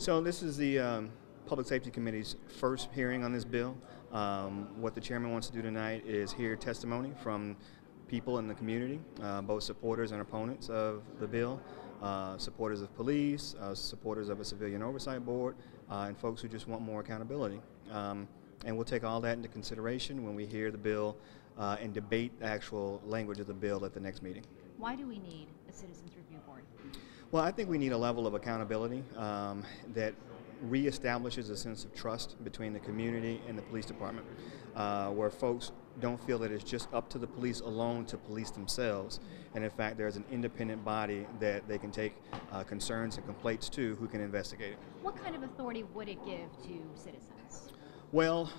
So this is the Public Safety Committee's first hearing on this bill. What the chairman wants to do tonight is hear testimony from people in the community, both supporters and opponents of the bill, supporters of police, supporters of a civilian oversight board, and folks who just want more accountability. And we'll take all that into consideration when we hear the bill and debate the actual language of the bill at the next meeting. Why do we need a Citizens Review Board? Well, I think we need a level of accountability that reestablishes a sense of trust between the community and the police department, where folks don't feel that it's just up to the police alone to police themselves. And in fact, there's an independent body that they can take concerns and complaints to who can investigate it. What kind of authority would it give to citizens? Well,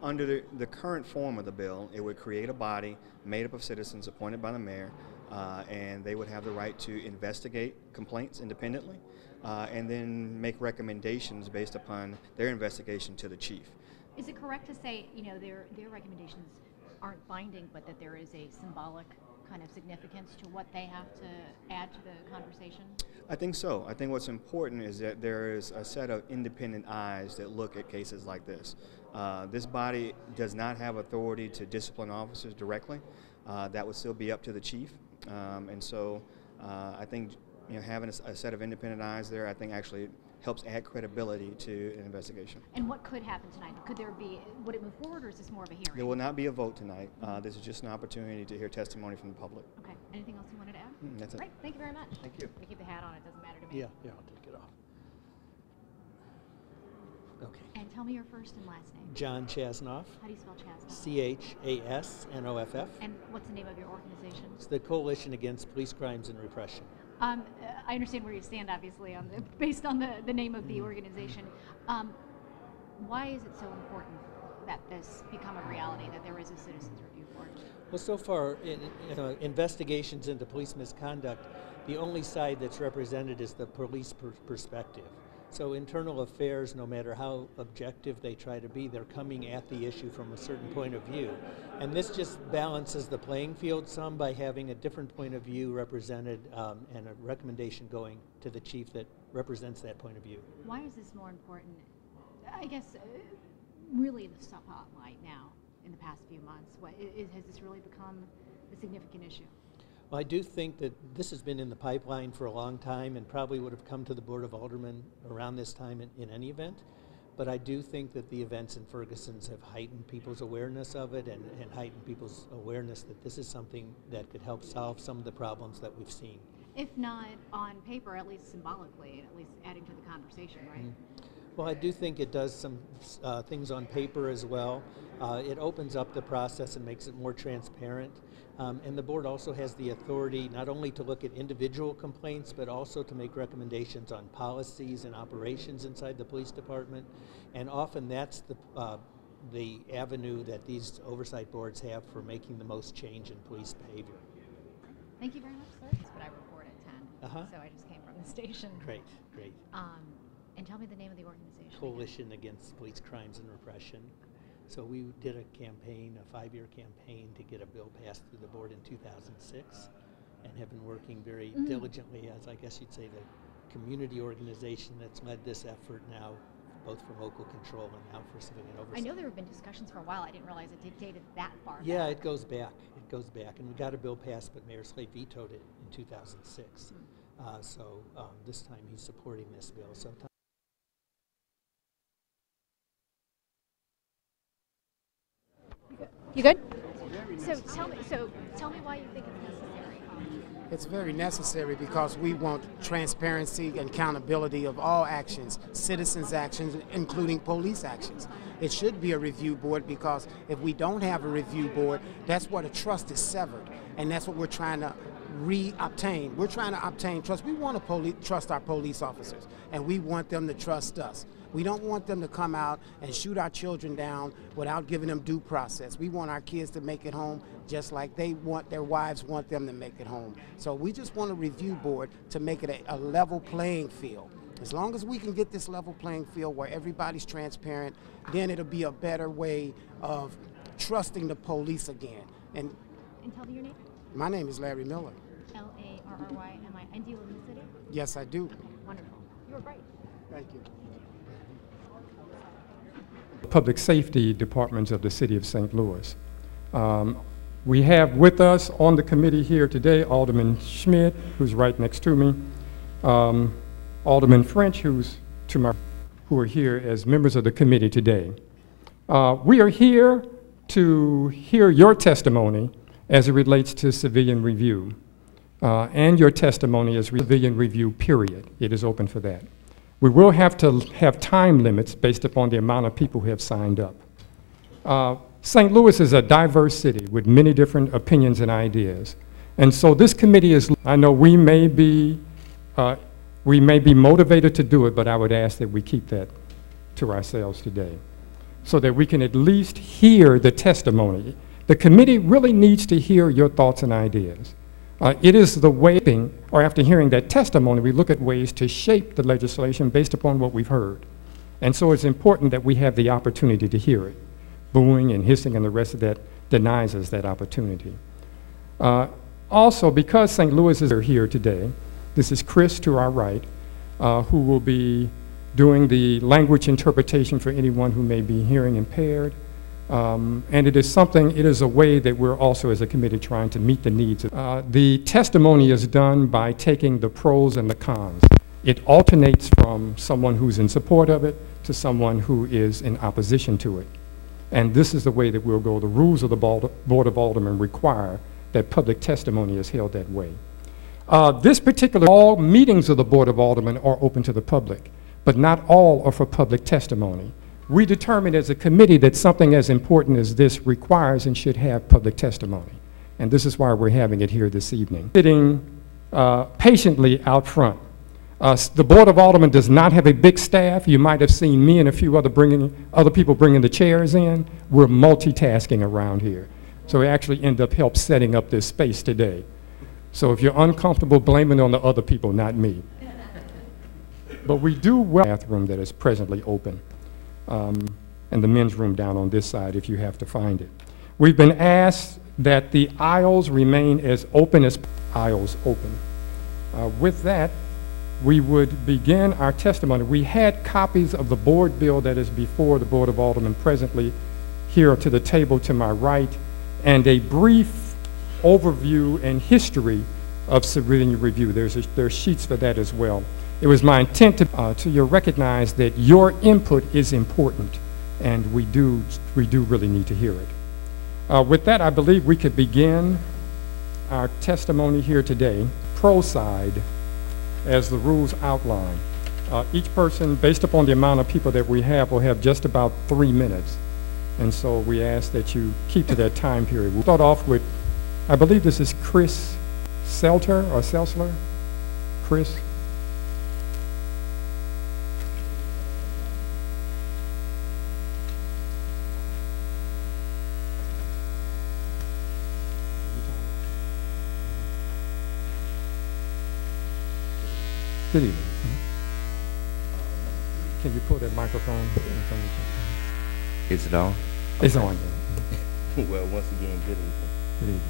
under the current form of the bill, it would create a body made up of citizens appointed by the mayor, and they would have the right to investigate complaints independently and then make recommendations based upon their investigation to the chief. Is it correct to say, their recommendations aren't binding, but that there is a symbolic kind of significance to what they have to add to the conversation? I think so. I think what's important is that there is a set of independent eyes that look at cases like this. This body does not have authority to discipline officers directly. That would still be up to the chief. And so I think having a set of independent eyes there, I think actually helps add credibility to an investigation. And what could happen tonight? Would it move forward, or is this more of a hearing? There will not be a vote tonight. This is just an opportunity to hear testimony from the public. Okay. Anything else you wanted to add? That's it. Right. Thank you very much. Thank you. We keep the hat on. It doesn't matter to me. Yeah, I'll take it off. Okay. And tell me your first and last name. John Chasnoff, How do you spell Chasnoff? Chasnoff. And what's the name of your organization? It's the Coalition Against Police Crimes and Repression. I understand where you stand, obviously, based on the name of the organization. Why is it so important that this become a reality, that there is a Citizens Review Board? Well, so far in investigations into police misconduct, the only side that's represented is the police perspective. So internal affairs, no matter how objective they try to be, they're coming at the issue from a certain point of view. And this just balances the playing field some by having a different point of view represented and a recommendation going to the chief that represents that point of view. Why is this more important? I guess really the spotlight now in the past few months. Has this really become a significant issue? Well, I do think that this has been in the pipeline for a long time and probably would have come to the Board of Aldermen around this time in any event. But I do think that the events in Ferguson's have heightened people's awareness of it and heightened people's awareness that this is something that could help solve some of the problems that we've seen. If not on paper, at least symbolically, and at least adding to the conversation, right? Mm-hmm. Well, I do think it does some things on paper as well. It opens up the process and makes it more transparent. And the board also has the authority not only to look at individual complaints, but also to make recommendations on policies and operations inside the police department. And often that's the avenue that these oversight boards have for making the most change in police behavior. Thank you very much, sir. That's what I report at 10. Uh-huh. So I just came from the station. Great. And tell me the name of the organization. Coalition Against Police Crimes and Repression. So we did a campaign, a 5-year campaign, to get a bill passed through the board in 2006, and have been working very diligently as, I guess you'd say, the community organization that's led this effort now, both for local control and now for civilian oversight. I know there have been discussions for a while. I didn't realize it dated that far Yeah, back. it goes back. And we got a bill passed, but Mayor Slate vetoed it in 2006. So this time he's supporting this bill. So. You good? So tell me why you think it's necessary. It's very necessary because we want transparency and accountability of all actions, citizens' actions, including police actions. It should be a review board because if we don't have a review board, that's where the trust is severed, and that's what we're trying to re-obtain. We're trying to obtain trust. We want to trust our police officers, and we want them to trust us. We don't want them to come out and shoot our children down without giving them due process. We want our kids to make it home just like their wives want them to make it home. So we just want a review board to make it a level playing field. As long as we can get this level playing field where everybody's transparent, then it'll be a better way of trusting the police again. And tell me your name. My name is Larry Miller. Larrymi. And do you live in the city? Yes, I do. Wonderful. You were right. Thank you. Public safety departments of the city of St. Louis. We have with us on the committee here today Alderman Schmidt, who's right next to me, Alderman French, who's to my, who are here as members of the committee today. We are here to hear your testimony as it relates to civilian review, and your testimony as civilian review, period. It is open for that. We will have to have time limits based upon the amount of people who have signed up. St. Louis is a diverse city with many different opinions and ideas. And so this committee is, I know we may be motivated to do it, but I would ask that we keep that to ourselves today so that we can at least hear the testimony. The committee really needs to hear your thoughts and ideas. It is the way, or after hearing that testimony, we look at ways to shape the legislation based upon what we've heard. And so it's important that we have the opportunity to hear it. Booing and hissing and the rest of that denies us that opportunity. Also, because St. Louis is here today, this is Chris to our right, who will be doing the language interpretation for anyone who may be hearing impaired. And it is a way that we're also as a committee trying to meet the needs. The testimony is done by taking the pros and the cons. It alternates from someone who's in support of it to someone who is in opposition to it. And this is the way that we'll go. The rules of the Board of Aldermen require that public testimony is held that way. All meetings of the Board of Aldermen are open to the public, but not all are for public testimony. We determined as a committee that something as important as this requires and should have public testimony. And this is why we're having it here this evening. Sitting patiently out front. The Board of Aldermen does not have a big staff. You might have seen me and a few other people bringing the chairs in. We're multitasking around here. So we actually end up help setting up this space today. So if you're uncomfortable, blame it on the other people, not me. But we do well bathroom that is presently open. And the men's room down on this side if you have to find it. We've been asked that the aisles remain as open as aisles open. With that, we would begin our testimony. We had copies of the board bill that is before the Board of Aldermen presently here to the table to my right, and a brief overview and history of civilian review. There's sheets for that as well. It was my intent to recognize that your input is important, and we do really need to hear it. With that, I believe we could begin our testimony here today. Pro side, as the rules outline. Each person, based upon the amount of people that we have, will have just about 3 minutes. And so we ask that you keep to that time period. We'll start off with, I believe this is Chris Selter or Selsler? Chris? Good evening. Can you pull that microphone in front of you? Is it on? It's on. Well, once again, good evening. Good evening.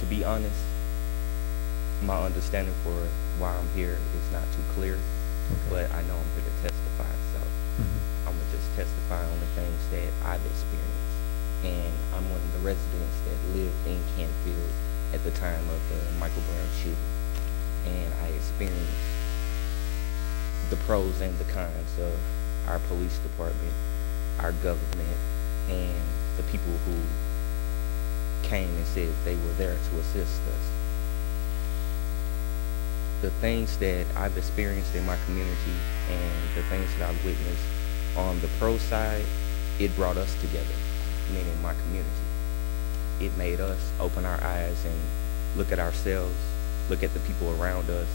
To be honest, my understanding for why I'm here is not too clear, but I know I'm here to testify, so I'm going to just testify on the things that I've experienced. And I'm one of the residents that lived in Canfield at the time of the Michael Brown shooting. And I experienced the pros and the cons of our police department, our government, and the people who came and said they were there to assist us. The things that I've experienced in my community and the things that I've witnessed on the pro side, it brought us together, meaning my community. It made us open our eyes and look at ourselves, look at the people around us,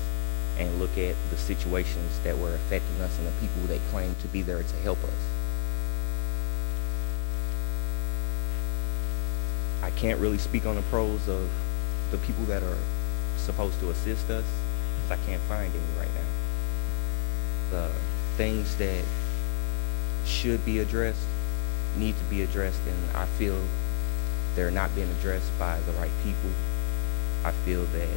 and look at the situations that were affecting us and the people that claimed to be there to help us. I can't really speak on the pros of the people that are supposed to assist us, because I can't find any right now. The things that should be addressed need to be addressed, and I feel they're not being addressed by the right people. I feel that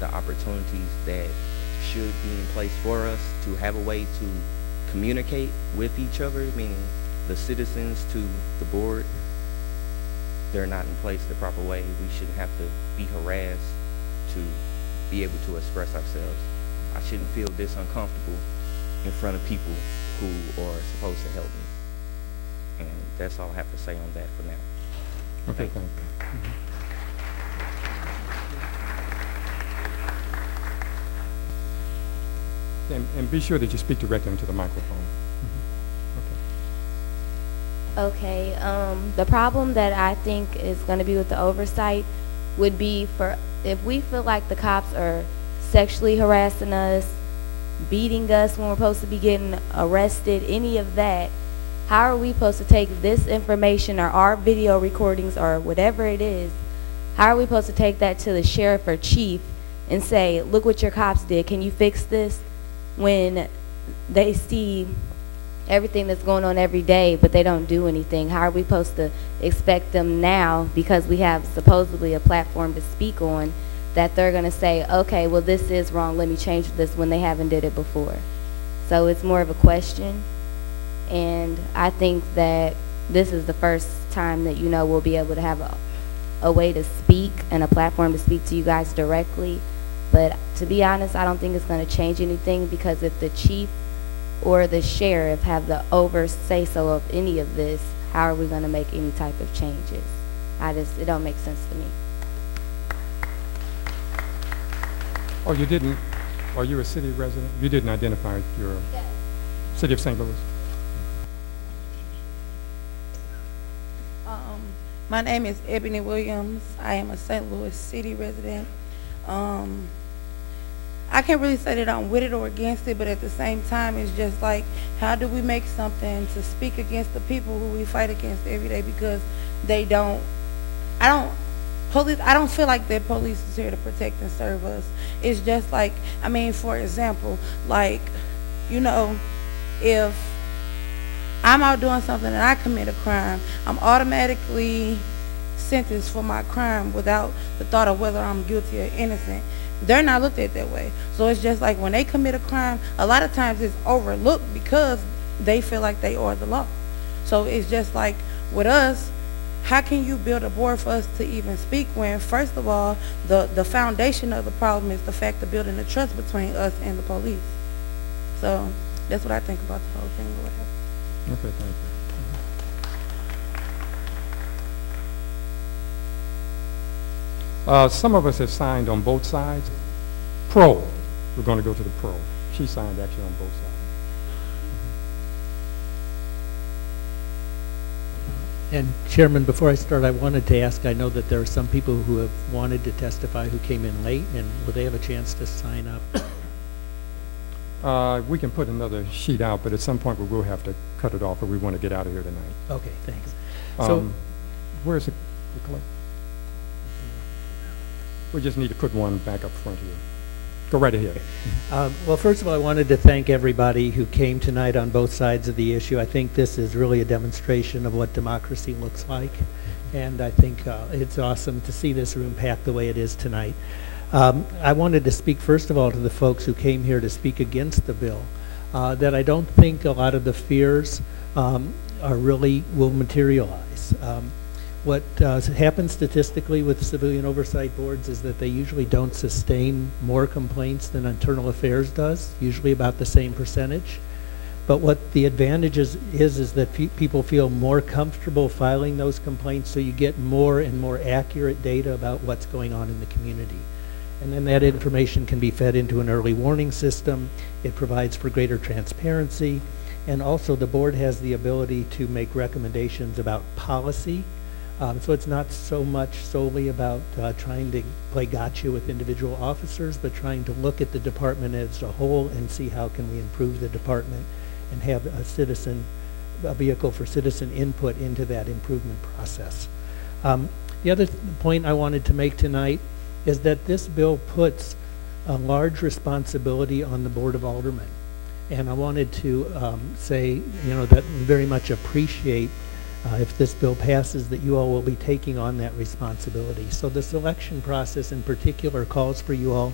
the opportunities that should be in place for us to have a way to communicate with each other, meaning the citizens to the board. They're not in place the proper way. We shouldn't have to be harassed to be able to express ourselves. I shouldn't feel this uncomfortable in front of people who are supposed to help me. And that's all I have to say on that for now. Okay, thank you. And be sure that you speak directly into the microphone. Okay, the problem that I think is going to be with the oversight would be for if we feel like the cops are sexually harassing us, beating us when we're supposed to be getting arrested, any of that, how are we supposed to take this information or our video recordings or whatever it is, how are we supposed to take that to the sheriff or chief and say, look what your cops did, can you fix this? When they see everything that's going on every day, but they don't do anything. How are we supposed to expect them now, because we have supposedly a platform to speak on, that they're going to say, okay, well, this is wrong, let me change this, when they haven't did it before? So it's more of a question, and I think that this is the first time that, you know, we'll be able to have a way to speak and a platform to speak to you guys directly. But to be honest, I don't think it's going to change anything, because if the chief or the sheriff have the say-so of any of this, how are we going to make any type of changes? It don't make sense to me. Oh, you didn't, are you a city resident? You didn't identify your city of St. Louis? My name is Ebony Williams. I am a St. Louis city resident. I can't really say that I'm with it or against it, but at the same time, it's just like, how do we make something to speak against the people who we fight against every day, because they don't, I don't feel like that police is here to protect and serve us. It's just like, I mean, for example, like, you know, if I'm out doing something and I commit a crime, I'm automatically sentenced for my crime without the thought of whether I'm guilty or innocent. They're not looked at that way. So it's just like when they commit a crime, a lot of times it's overlooked because they feel like they are the law. So it's just like with us, how can you build a board for us to even speak when, first of all, the foundation of the problem is the fact of building the trust between us and the police. So that's what I think about the whole thing or whatever. Okay, thank you. Some of us have signed on both sides. Pro, we're going to go to the pro. She signed actually on both sides. And Chairman, before I start, I wanted to ask, I know that there are some people who have wanted to testify who came in late, and will they have a chance to sign up? We can put another sheet out, but at some point we will have to cut it off if we want to get out of here tonight. Okay, thanks. So, where's the clerk? We just need to put one back up front here. Go right ahead. well, first of all, I wanted to thank everybody who came tonight on both sides of the issue. I think this is really a demonstration of what democracy looks like, and I think it's awesome to see this room packed the way it is tonight. I wanted to speak first of all to the folks who came here to speak against the bill, that I don't think a lot of the fears are really will materialize. What happens statistically with civilian oversight boards is that they usually don't sustain more complaints than Internal Affairs does, usually about the same percentage. But what the advantage is that people feel more comfortable filing those complaints, so you get more and more accurate data about what's going on in the community. And then that information can be fed into an early warning system. It provides for greater transparency. And also the board has the ability to make recommendations about policy. So it's not so much solely about trying to play gotcha with individual officers, but trying to look at the department as a whole and see how can we improve the department and have a vehicle for citizen input into that improvement process. The other point I wanted to make tonight is that this bill puts a large responsibility on the Board of Aldermen. And I wanted to say, you know, that we very much appreciate if this bill passes, that you all will be taking on that responsibility. So the selection process in particular calls for you all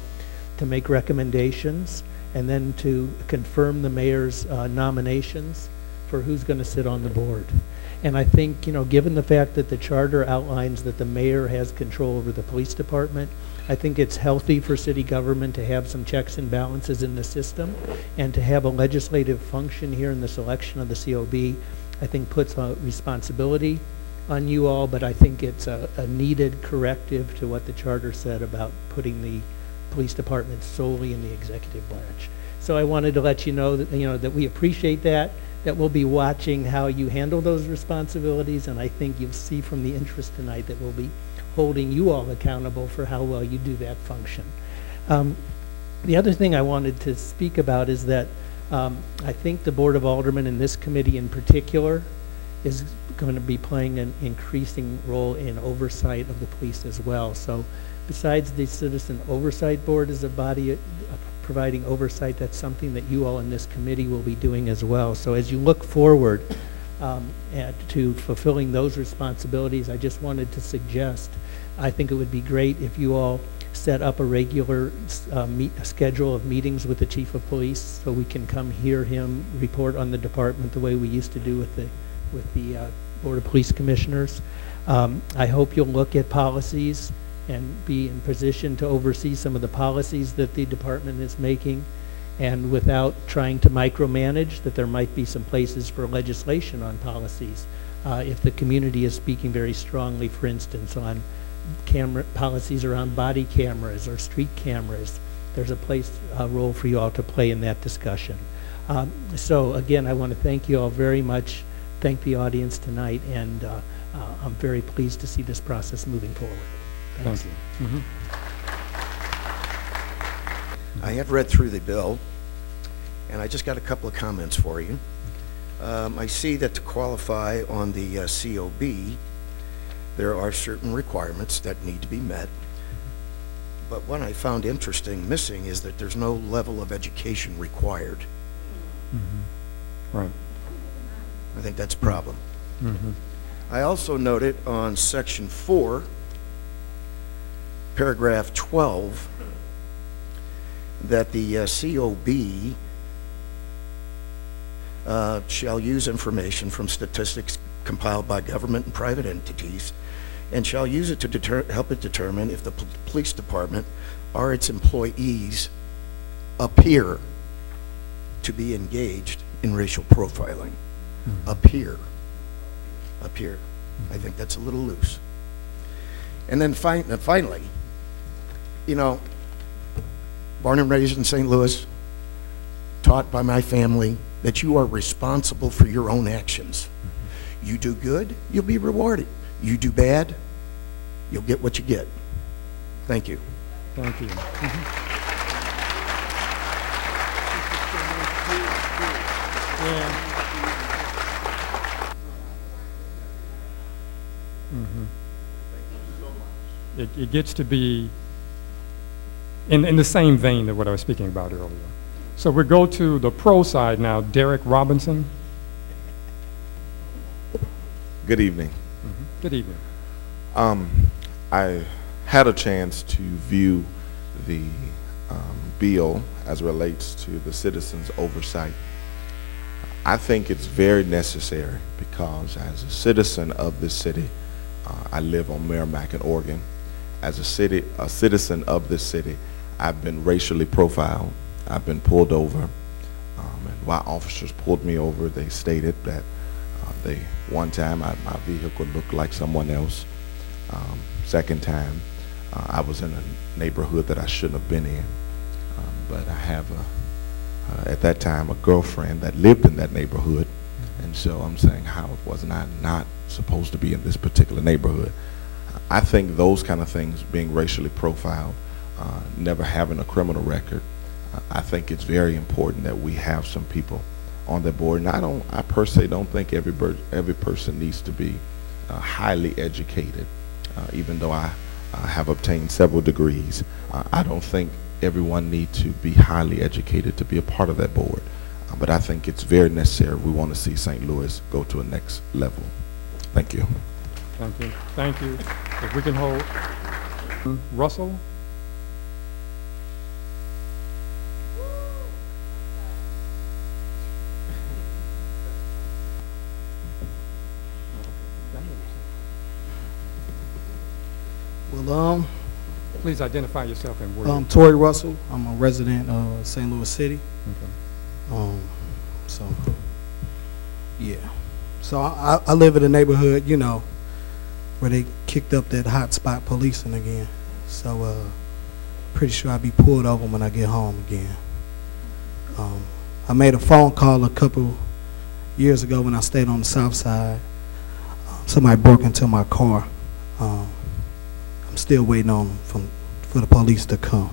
to make recommendations, and then to confirm the mayor's nominations for who's going to sit on the board. And I think, you know, given the fact that the charter outlines that the mayor has control over the police department, I think it's healthy for city government to have some checks and balances in the system, and to have a legislative function here in the selection of the COB, I think puts a responsibility on you all, but I think it's a needed corrective to what the charter said about putting the police department solely in the executive branch. So I wanted to let you know that, that we appreciate that we'll be watching how you handle those responsibilities, and I think you'll see from the interest tonight that we'll be holding you all accountable for how well you do that function. The other thing I wanted to speak about is that I think the Board of Aldermen and this committee in particular is going to be playing an increasing role in oversight of the police as well. So besides the Citizen Oversight Board as a body providing oversight, that's something that you all in this committee will be doing as well. So as you look forward to fulfilling those responsibilities, I just wanted to suggest, I think it would be great if you all set up a regular schedule of meetings with the Chief of Police, so we can come hear him report on the department the way we used to do with the Board of Police Commissioners. I hope you'll look at policies and be in position to oversee some of the policies that the department is making, and without trying to micromanage, that there might be some places for legislation on policies. If the community is speaking very strongly, for instance, on policies around body cameras or street cameras, there's a role for you all to play in that discussion. So again, I want to thank you all very much, thank the audience tonight, and I'm very pleased to see this process moving forward. Thanks. Thank you. I have read through the bill, and I just got a couple of comments for you. I see that to qualify on the COB, there are certain requirements that need to be met. But what I found missing is that there's no level of education required. Mm-hmm. Right. I think that's a problem. Mm-hmm. I also noted on section 4, paragraph 12, that the COB shall use information from statistics compiled by government and private entities, and shall use it to help it determine if the police department or its employees appear to be engaged in racial profiling. Mm-hmm. Appear. Mm-hmm. I think that's a little loose. And then finally, born and raised in St. Louis, taught by my family that you are responsible for your own actions. Mm-hmm. You do good, you'll be rewarded. You do bad, you'll get what you get. Thank you. Thank you. Mm-hmm. It gets to be in the same vein of what I was speaking about earlier. So we go to the pro side now. Derek Robinson. Good evening. Mm-hmm. Good evening. I had a chance to view the bill as it relates to the citizens' oversight. I think it's very necessary because as a citizen of this city, I live on Merrimack in Oregon. As a citizen of this city, I've been racially profiled. I've been pulled over, and while officers pulled me over, they stated that one time my vehicle looked like someone else. Second time, I was in a neighborhood that I shouldn't have been in, but I have at that time a girlfriend that lived in that neighborhood, and so I'm saying, how wasn't I not supposed to be in this particular neighborhood? I think those kind of things, being racially profiled, never having a criminal record, I think it's very important that we have some people on the board. And I per se don't think every person needs to be highly educated. Even though I have obtained several degrees, I don't think everyone needs to be highly educated to be a part of that board. But I think it's very necessary. We want to see St. Louis go to a next level. Thank you. Thank you. Thank you. If we can hold Russell. Please identify yourself and where you're Torrey Russell. I'm a resident of St. Louis City. okay. So, yeah. So I live in a neighborhood, you know, where they kicked up that hot spot policing again. So, pretty sure I'll be pulled over when I get home again. I made a phone call a couple years ago when I stayed on the south side. Somebody broke into my car. I'm still waiting on for the police to come.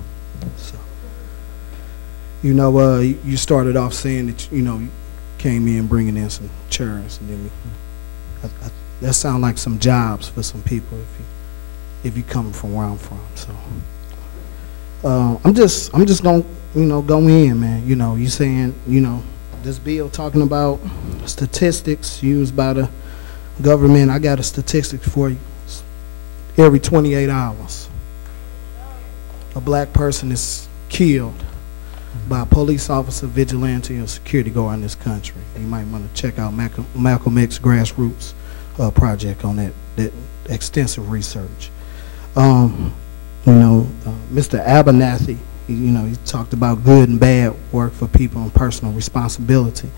So, you know, you started off saying that, you know, you came in bringing in some chairs, and then that sounds like some jobs for some people if you come from where I'm from. So, I'm just gonna, you know, go in, man. You know, you saying, you know, this bill talking about statistics used by the government. I got a statistic for you. Every 28 hours, a black person is killed by a police officer, vigilante, or security guard in this country. You might want to check out Malcolm X Grassroots project on that extensive research. You know, Mr. Abernathy, you know, he talked about good and bad work for people and personal responsibility.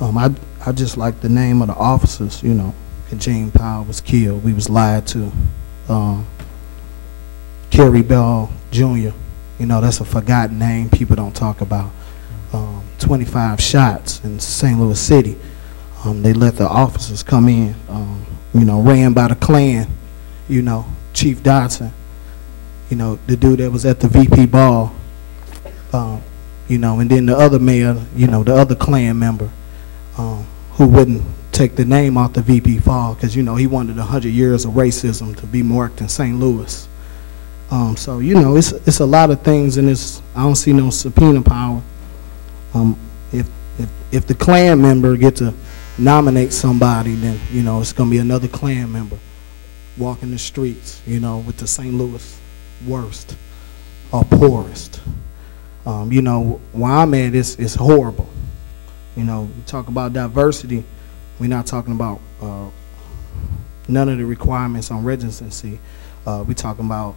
I just like the name of the officers, you know. Gene Powell was killed. We was lied to. Kerry Bell Jr., you know, that's a forgotten name people don't talk about. 25 shots in St. Louis City. They let the officers come in, you know, ran by the Klan, you know, Chief Dodson, you know, the dude that was at the VP ball, you know, and then the other mayor, you know, the other Klan member, who wouldn't take the name off the VP fall because, you know, he wanted 100 years of racism to be marked in St. Louis. So, you know, it's a lot of things in this. I don't see no subpoena power. If the Klan member get to nominate somebody, then, you know, it's going to be another Klan member walking the streets, you know, with the St. Louis worst or poorest. You know, where I'm at is horrible. You know, you talk about diversity, we're not talking about none of the requirements on residency. We're talking about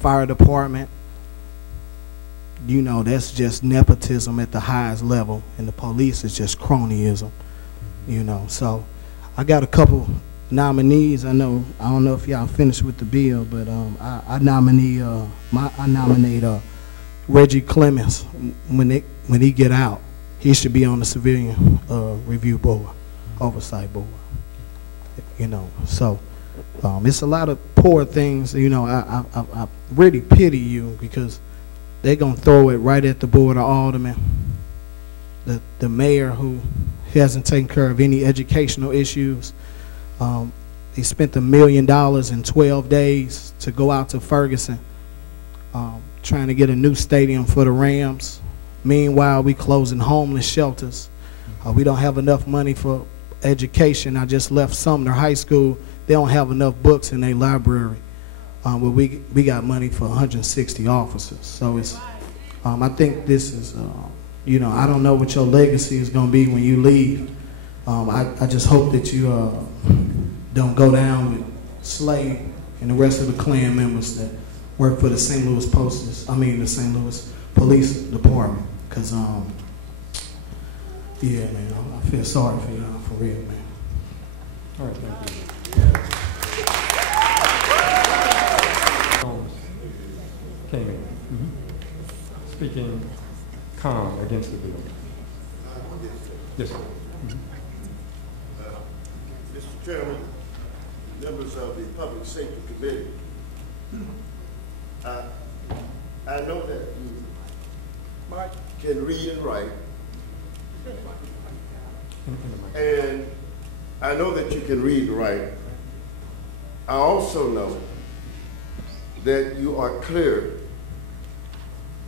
fire department. You know, that's just nepotism at the highest level, and the police is just cronyism, you know. So I got a couple nominees. I don't know if y'all finished with the bill, but I nominate Reggie Clemens. When he get out, he should be on the Civilian Review Board, Oversight Board, you know. So it's a lot of poor things, you know. I really pity you because they're going to throw it right at the Board of Aldermen. The mayor who hasn't taken care of any educational issues. He spent $1 million in 12 days to go out to Ferguson, trying to get a new stadium for the Rams. Meanwhile, we closing homeless shelters. We don't have enough money for education. I just left Sumner High School. They don't have enough books in their library. But we got money for 160 officers. So it's, I think this is, you know, I don't know what your legacy is going to be when you leave. I just hope that you don't go down with Slade and the rest of the Klan members that work for the St. Louis the St. Louis Police Department. Because, yeah, man, I feel sorry for y'all, for real, man. All right, thank you. Came in. Speaking calm against the bill. Yes, sir. Mr. Chairman, members of the Public Safety Committee, I know that you can read and write, and I know that you can read and write. I also know that you are clear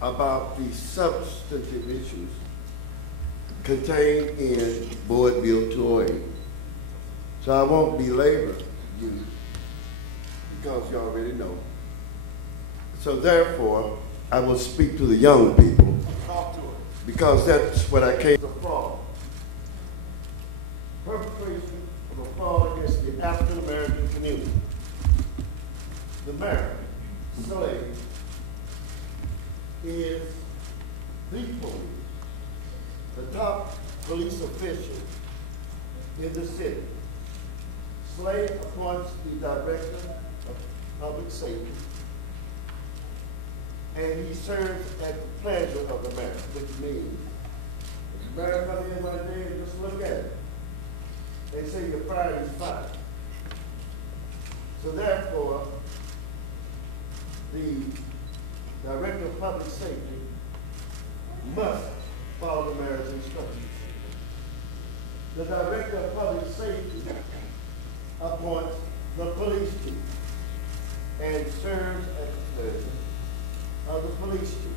about the substantive issues contained in Board Bill 208. So I won't belabor you because you already know. So therefore, I will speak to the young people because that's what I came to. Fraud. Perpetration of a fraud against the African American community. The mayor slave is the police, the top police official in the city. Slade appoints the director of public safety, and he serves at the pleasure of the mayor, which means if the mayor comes in one day and just look at it, they say you're fired, he's fired. So therefore, the director of public safety must follow the mayor's instructions. The director of public safety appoints the police chief and serves as the pleasure of the police chief.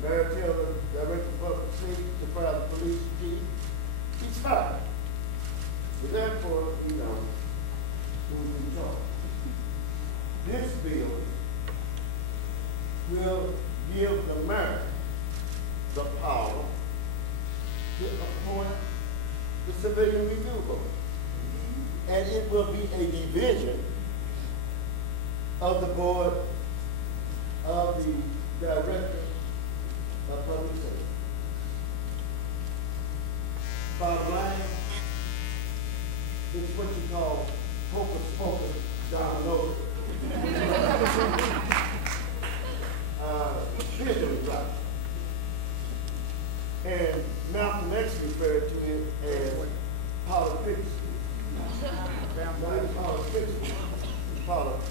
The mayor tells the director of public safety to fire the police chief, he's fired. So therefore, you know who's in charge. This bill will give the mayor the power to appoint the civilian review board. And it will be a division of the board of the director of public safety. Bottom line, it's what you call hocus pocus down low. Visually right. And Malcolm X referred to it as politics. Politics.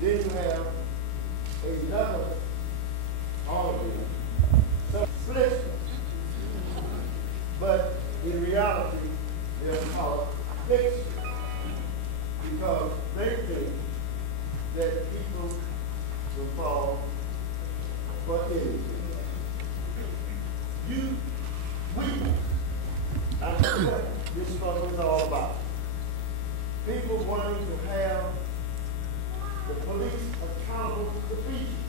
Then you have another argument, split. But in reality, they're politics because they think that people will fall for anything. That's what this struggle is all about. People wanting to have the police accountable to the people.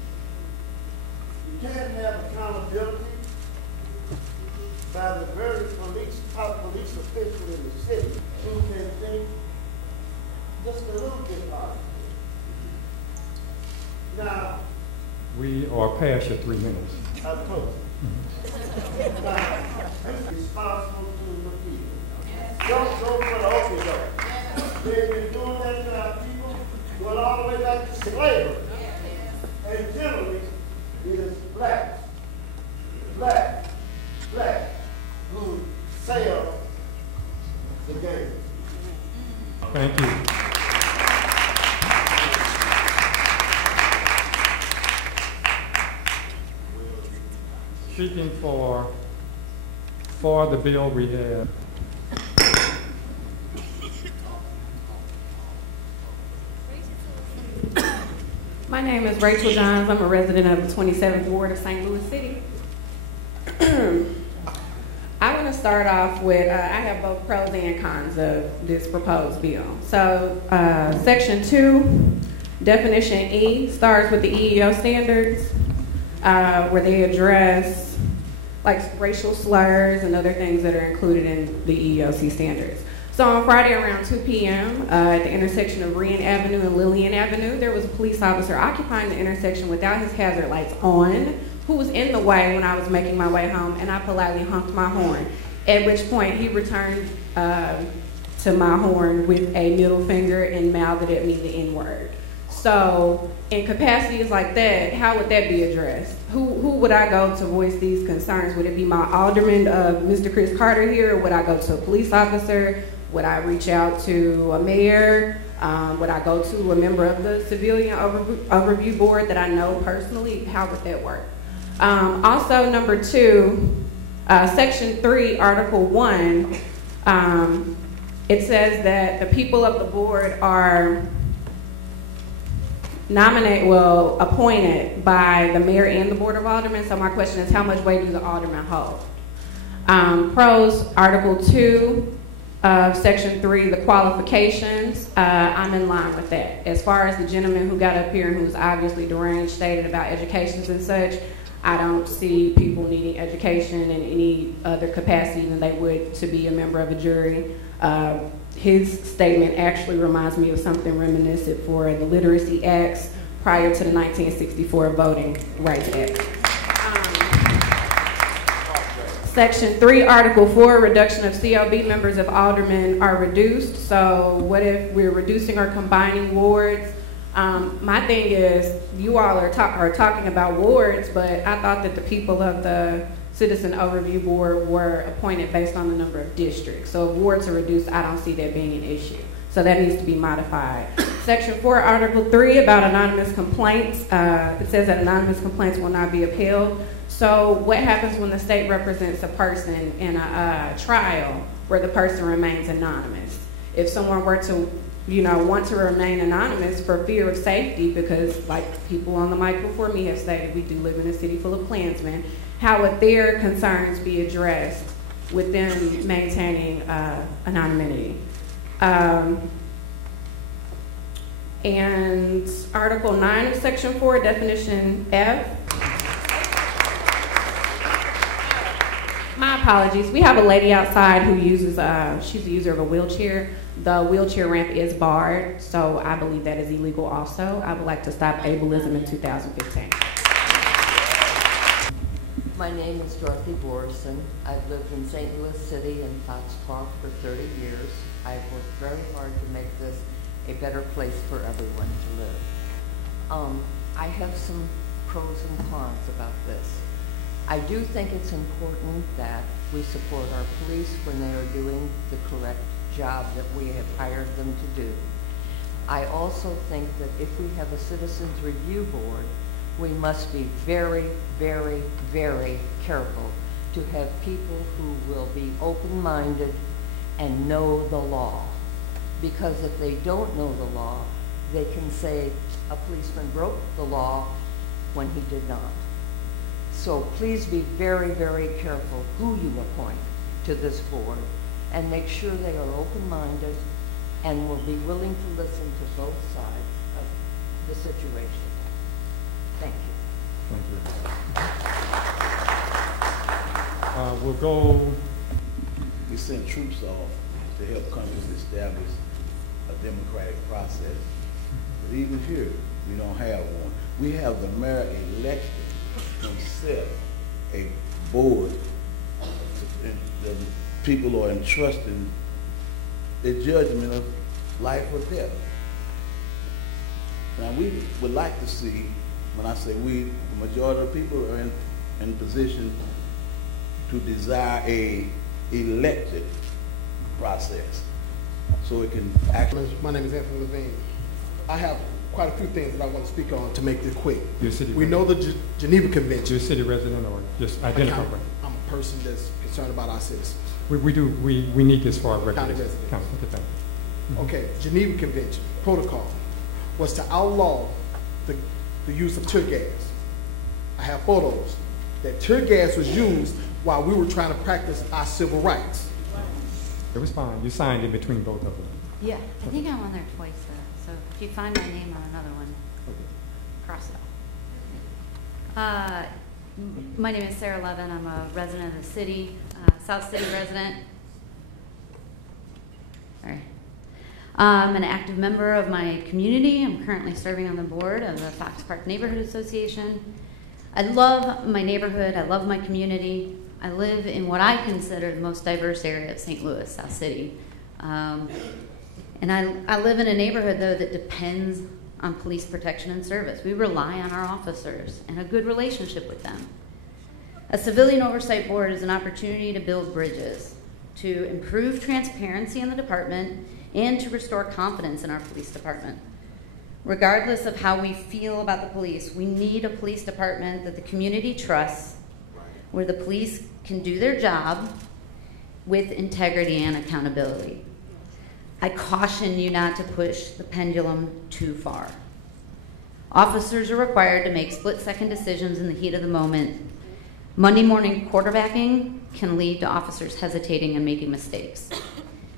You can't have accountability by the very top police official in the city who can think just a little bit hard. Now, we are past your 3 minutes. I'm close. Now, it's responsible to the people. Don't go for the open door. They've been doing that to our people going all the way back to slavery. And generally, it is blacks who sell the game. Thank you. Speaking for the bill we have. My name is Rachel Johns. I'm a resident of the 27th Ward of St. Louis City. I want to start off with, I have both pros and cons of this proposed bill. So Section 2, Definition E, starts with the EEO standards, where they address like racial slurs and other things that are included in the EEOC standards. So on Friday around 2 p.m. At the intersection of Wren Avenue and Lillian Avenue, there was a police officer occupying the intersection without his hazard lights on, who was in the way when I was making my way home, and I politely honked my horn, at which point he returned to my horn with a middle finger and mouthed at me the N-word. So in capacities like that, how would that be addressed? Who would I go to voice these concerns? Would it be my alderman, Mr. Chris Carter here? Would I go to a police officer? Would I reach out to a mayor? Would I go to a member of the Civilian Overview Board that I know personally? How would that work? Also, number 2, Section 3, Article 1, it says that the people of the board are appointed by the mayor and the Board of Aldermen. So my question is, how much weight do the aldermen hold? Pros, Article 2, Section 3, the qualifications, I'm in line with that. As far as the gentleman who got up here and who was obviously deranged, stated about educations and such, I don't see people needing education in any other capacity than they would to be a member of a jury. His statement actually reminds me of something reminiscent for the Literacy Acts prior to the 1964 Voting Rights Act. Section 3, Article 4, reduction of COB members of aldermen are reduced. So what if we're reducing or combining wards? My thing is, you all are talking about wards, but I thought that the people of the Citizen Overview Board were appointed based on the number of districts. So if wards are reduced, I don't see that being an issue. So that needs to be modified. Section 4, Article 3, about anonymous complaints. It says that anonymous complaints will not be appealed. So what happens when the state represents a person in a trial where the person remains anonymous? If someone were to, want to remain anonymous for fear of safety, because like people on the mic before me have stated, we do live in a city full of Klansmen, how would their concerns be addressed with them maintaining anonymity? And Article 9 of Section 4, Definition F. My apologies. We have a lady outside who uses, she's a user of a wheelchair. The wheelchair ramp is barred, so I believe that is illegal also. I would like to stop ableism in 2015. My name is Dorothy Borison. I've lived in St. Louis City and Fox Park for 30 years. I've worked very hard to make this a better place for everyone to live. I have some pros and cons about this. I do think it's important that we support our police when they are doing the correct job that we have hired them to do. I also think that if we have a Citizens Review Board, we must be very, very, very careful to have people who will be open-minded and know the law. Because if they don't know the law, they can say a policeman broke the law when he did not. So please be very, very careful who you appoint to this board and make sure they are open-minded and will be willing to listen to both sides of the situation. Thank you. Thank you. We'll go. We send troops off to help countries establish a democratic process. But even here, we don't have one. We have the mayor elected himself, a board, and the people are entrusting the judgment of life or death. Now we would like to see, when I say we, the majority of people are in position to desire a elected process, so it can actually. My name is Anthony Levine. I have quite a few things that I want to speak on to make this quick. We know the Geneva Convention. You're a city resident or just identify? I'm a person that's concerned about our citizens. We need this for our residents. Okay, Geneva Convention protocol was to outlaw the use of tear gas. I have photos that tear gas was used while we were trying to practice our civil rights. It was fine. You signed in between both of them. Yeah, I think I'm on there twice, so if you find my name on another one, cross it out. My name is Sarah Levin. I'm a resident of the city, South City resident. All right. I'm an active member of my community. I'm currently serving on the board of the Fox Park Neighborhood Association. I love my neighborhood. I love my community. I live in what I consider the most diverse area of St. Louis, South City. And I live in a neighborhood, though, that depends on police protection and service. We rely on our officers and a good relationship with them. A civilian oversight board is an opportunity to build bridges, to improve transparency in the department, and to restore confidence in our police department. Regardless of how we feel about the police, we need a police department that the community trusts, where the police can do their job with integrity and accountability. I caution you not to push the pendulum too far. Officers are required to make split-second decisions in the heat of the moment. Monday morning quarterbacking can lead to officers hesitating and making mistakes.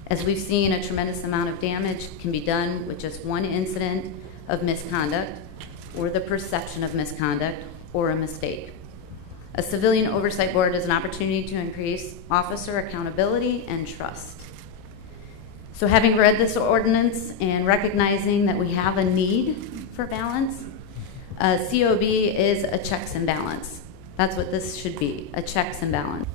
As we've seen, a tremendous amount of damage can be done with just one incident of misconduct, or the perception of misconduct, or a mistake. A civilian oversight board is an opportunity to increase officer accountability and trust. So having read this ordinance and recognizing that we have a need for balance, COB is a checks and balance. That's what this should be, a checks and balance.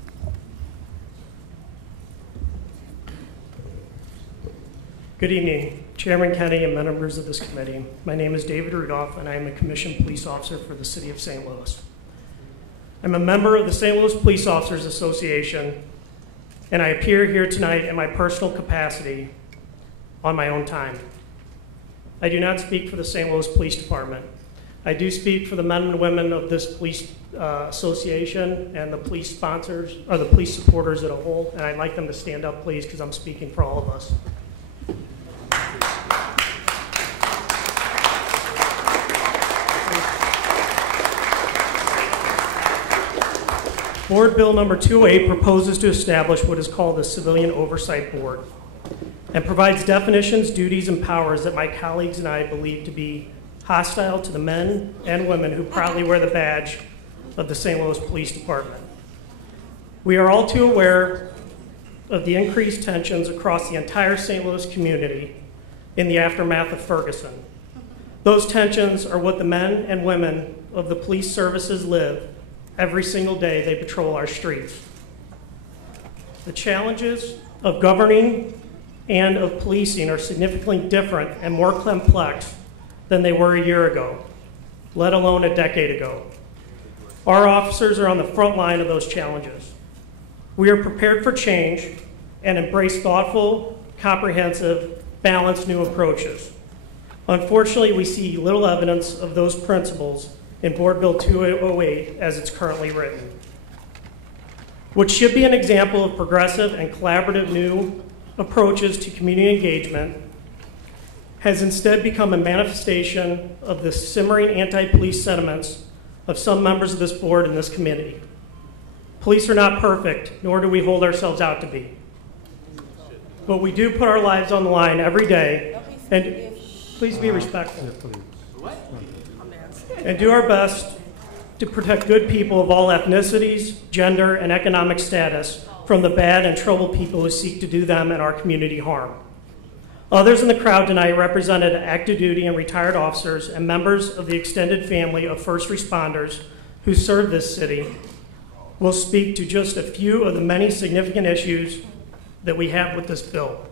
Good evening, Chairman Kenny and members of this committee. My name is David Rudolph, and I am a commissioned police officer for the City of St. Louis. I'm a member of the St. Louis Police Officers Association, and I appear here tonight in my personal capacity on my own time. I do not speak for the St. Louis Police Department. I do speak for the men and women of this police association and the police sponsors, or the police supporters as a whole, and I'd like them to stand up, please, because I'm speaking for all of us. Board Bill number 208 proposes to establish what is called the Civilian Oversight Board and provides definitions, duties, and powers that my colleagues and I believe to be hostile to the men and women who proudly wear the badge of the St. Louis Police Department. We are all too aware of the increased tensions across the entire St. Louis community in the aftermath of Ferguson. Those tensions are what the men and women of the police services live every single day they patrol our streets. The challenges of governing and of policing are significantly different and more complex than they were a year ago, let alone a decade ago. Our officers are on the front line of those challenges. We are prepared for change and embrace thoughtful, comprehensive, balanced new approaches. Unfortunately, we see little evidence of those principles in Board Bill 208 as it's currently written. What should be an example of progressive and collaborative new approaches to community engagement has instead become a manifestation of the simmering anti-police sentiments of some members of this board and this committee. Police are not perfect, nor do we hold ourselves out to be. But we do put our lives on the line every day, and please be respectful. And do our best to protect good people of all ethnicities, gender, and economic status from the bad and troubled people who seek to do them and our community harm. Others in the crowd tonight represented active duty and retired officers and members of the extended family of first responders who serve this city will speak to just a few of the many significant issues that we have with this bill.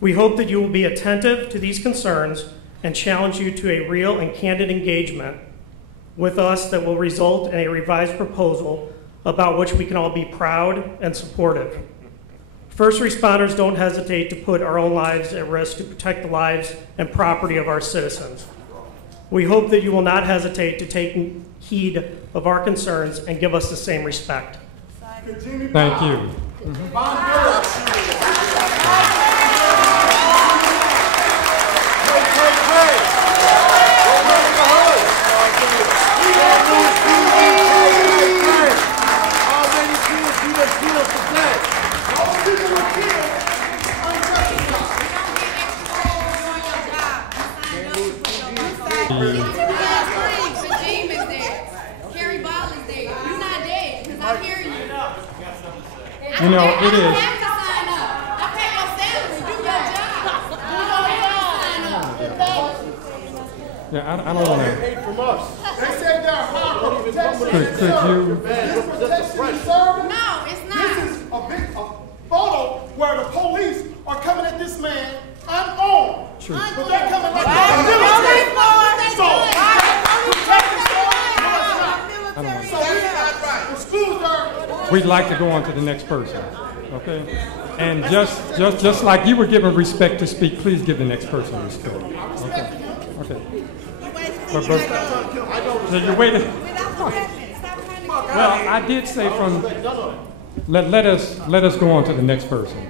We hope that you will be attentive to these concerns and challenge you to a real and candid engagement with us that will result in a revised proposal about which we can all be proud and supportive. First responders don't hesitate to put our own lives at risk to protect the lives and property of our citizens. We hope that you will not hesitate to take heed of our concerns and give us the same respect. Thank you. You know, it is. Yeah, I don't want to. They said they're high protection. Could you? This protection is serving. No, it's not. This is a big photo where the police are coming at this man unarmed. True. But they're coming like We'd like to go on to the next person, okay? And just like you were given respect to speak, please give the next person respect. Okay. Okay. But so you're waiting. Well, I did say from. Let us go on to the next person.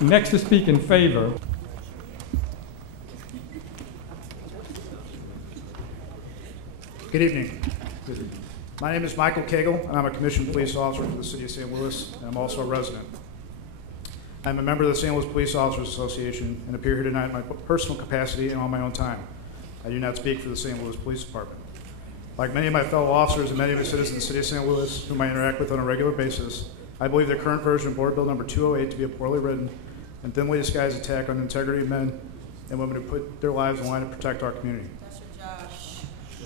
Next to speak in favor. Good evening. My name is Michael Cagle, and I'm a commissioned police officer for the City of St. Louis, and I'm also a resident. I'm a member of the St. Louis Police Officers Association and appear here tonight in my personal capacity and on my own time. I do not speak for the St. Louis Police Department. Like many of my fellow officers and many of the citizens of the City of St. Louis whom I interact with on a regular basis, I believe the current version of Board Bill number 208 to be a poorly written and thinly disguised attack on the integrity of men and women who put their lives on the line to protect our community.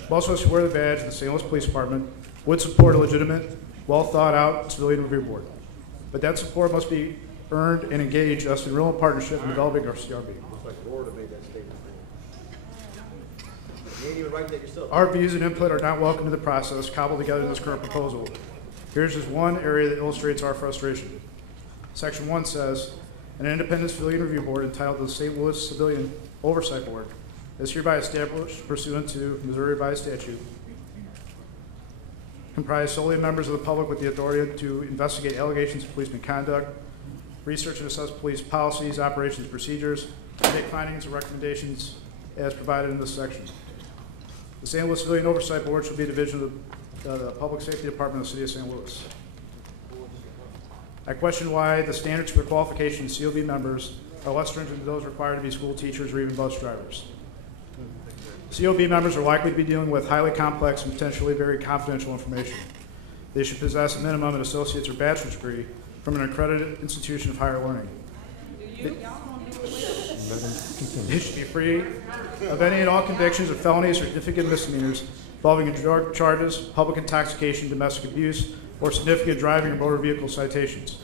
Most of us who wear the badge of the St. Louis Police Department would support a legitimate, well thought out civilian review board. But that support must be earned and engage us in real partnership in developing our CRB. Our views and input are not welcome to the process cobbled together in this current proposal. Here's just one area that illustrates our frustration. Section 1 says, an independent civilian review board entitled the St. Louis Civilian Oversight Board is hereby established pursuant to Missouri Revised Statute, comprised solely of members of the public with the authority to investigate allegations of police misconduct, research and assess police policies, operations, and procedures, and make findings and recommendations as provided in this section. The St. Louis Civilian Oversight Board shall be a division of the Public Safety Department of the City of St. Louis. I question why the standards for qualification of COB members are less stringent than those required to be school teachers or even bus drivers. COB members are likely to be dealing with highly complex and potentially very confidential information. They should possess a minimum an associate's or bachelor's degree from an accredited institution of higher learning. They should be free of any and all convictions of felonies or significant misdemeanors involving drug charges, public intoxication, domestic abuse, or significant driving or motor vehicle citations.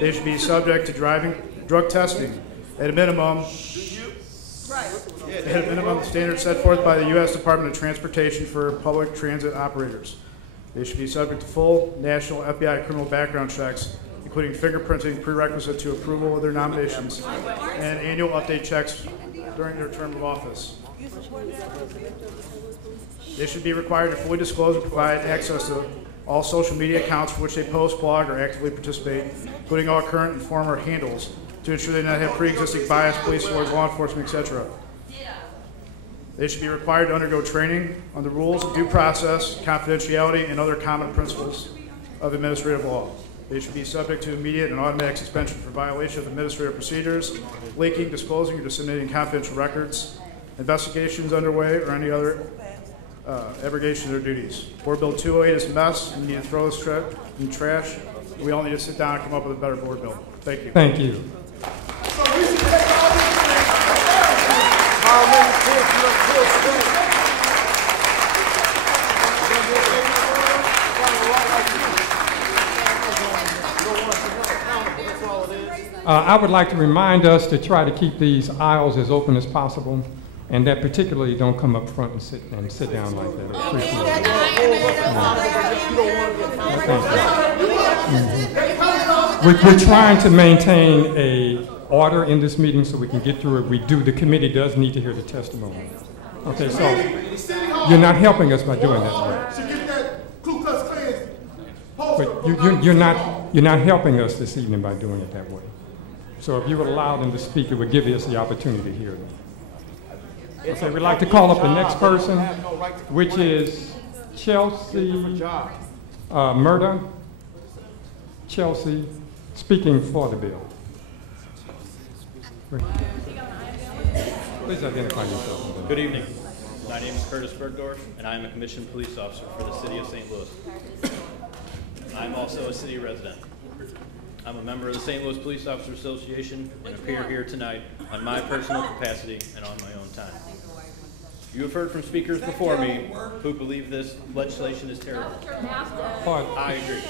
They should be subject to drug testing at a minimum, the standards set forth by the U.S. Department of Transportation for public transit operators. They should be subject to full national FBI criminal background checks, including fingerprinting prerequisite to approval of their nominations, and annual update checks during their term of office. They should be required to fully disclose and provide access to all social media accounts for which they post, blog, or actively participate, including all current and former handles, to ensure they do not have pre-existing bias, police towards law enforcement, etc. They should be required to undergo training on the rules of due process, confidentiality, and other common principles of administrative law. They should be subject to immediate and automatic suspension for violation of administrative procedures, leaking, disclosing, or disseminating confidential records, investigations underway, or any other abrogation of their duties. Board Bill 208 is a mess. We need to throw this in the trash. We all need to sit down and come up with a better board bill. Thank you. Thank you. I would like to remind us to try to keep these aisles as open as possible, and that particularly don't come up front and sit down like that. I appreciate it. We're trying to maintain a order in this meeting so we can get through it. The committee does need to hear the testimony. Okay, so you're not helping us by doing that. But you're not helping us this evening by doing it that way. So if you would allow them to speak, it would give us the opportunity to hear them. Okay, we'd like to call up the next person, which is Chelsea Murda. Chelsea, speaking for the bill. Please identify yourself. Good evening. My name is Curtis Bergdorf, and I am a commissioned police officer for the City of St. Louis. I am also a city resident. I'm a member of the St. Louis Police Officers Association and appear here tonight on my personal capacity and on my own time. You have heard from speakers before me who believe this legislation is terrible. Pardon. I agree.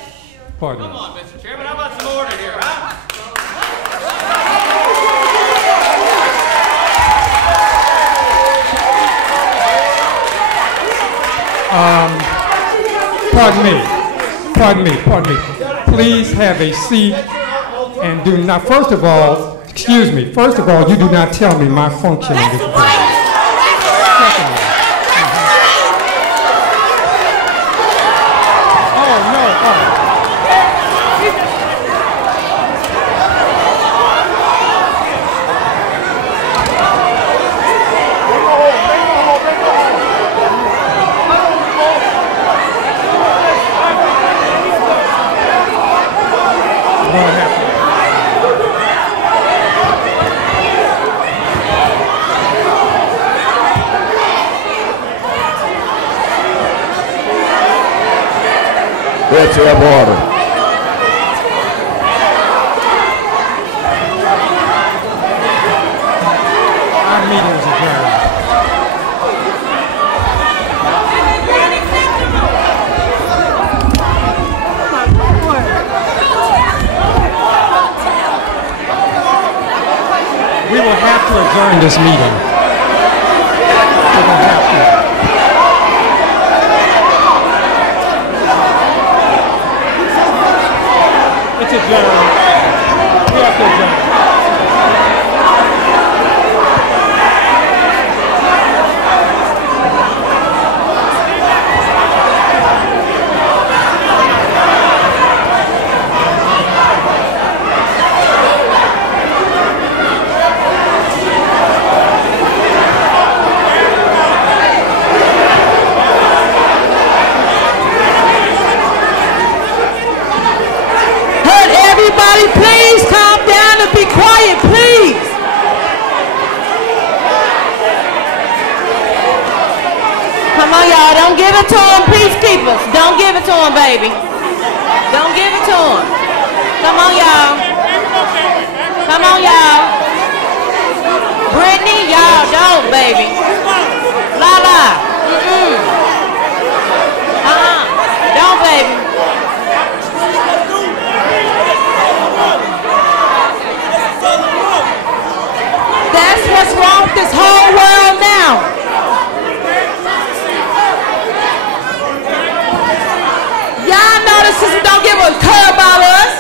Pardon. Come on, Mr. Chairman, how about some order here, huh? Pardon me. Please have a seat and do not, first of all, you do not tell me my function in this building. We have order. Our meeting is adjourned. We will have to adjourn this meeting. We will have to. It's adjourned. We have to adjourn. Everybody, please calm down and be quiet, please. Come on, y'all. Don't give it to them, peacekeepers. Don't give it to them, baby. Don't give it to them. Come on, y'all. Come on, y'all. Brittany, y'all don't, baby. La. Don't, baby. That's what's wrong with this whole world now. Y'all know the system don't give a care about us.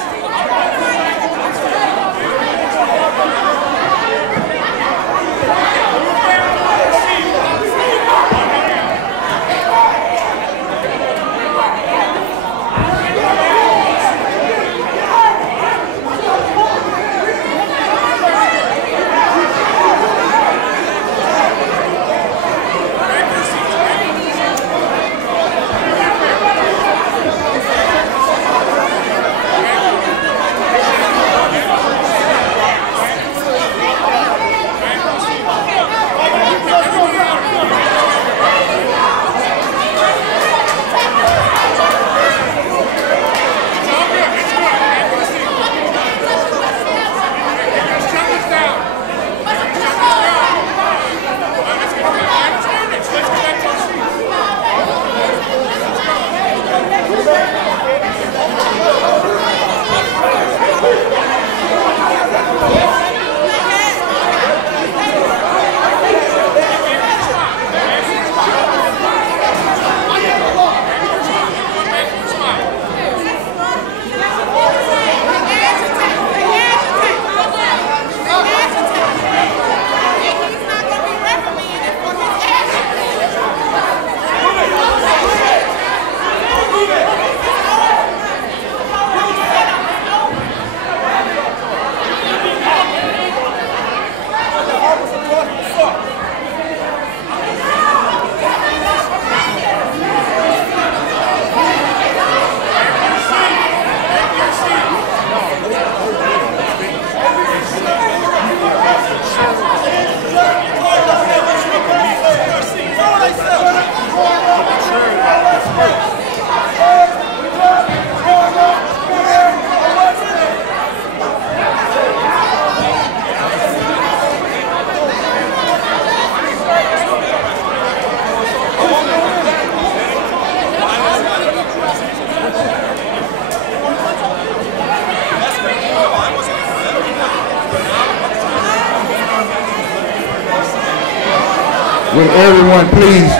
Will everyone please,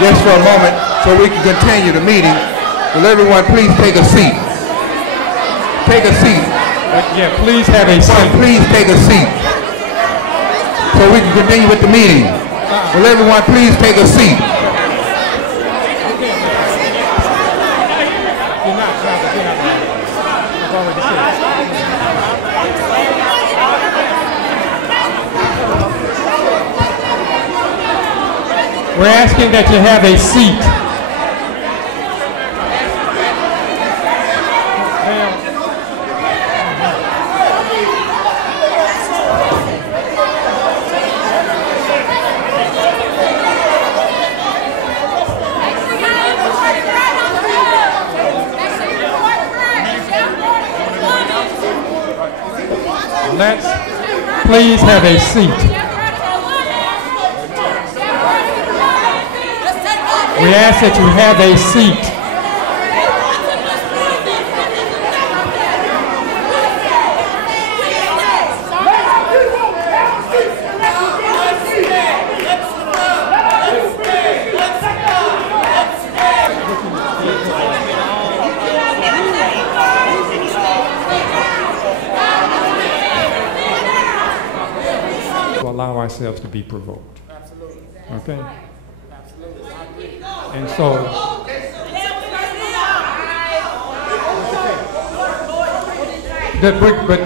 just for a moment, so we can continue the meeting, will everyone please take a seat? Take a seat. Yeah, please have a seat. Please take a seat, so we can continue with the meeting. Will everyone please take a seat? We're asking that you have a seat. Let's please have a seat. We ask that you have a seat. Allow ourselves to be provoked. Okay? And so,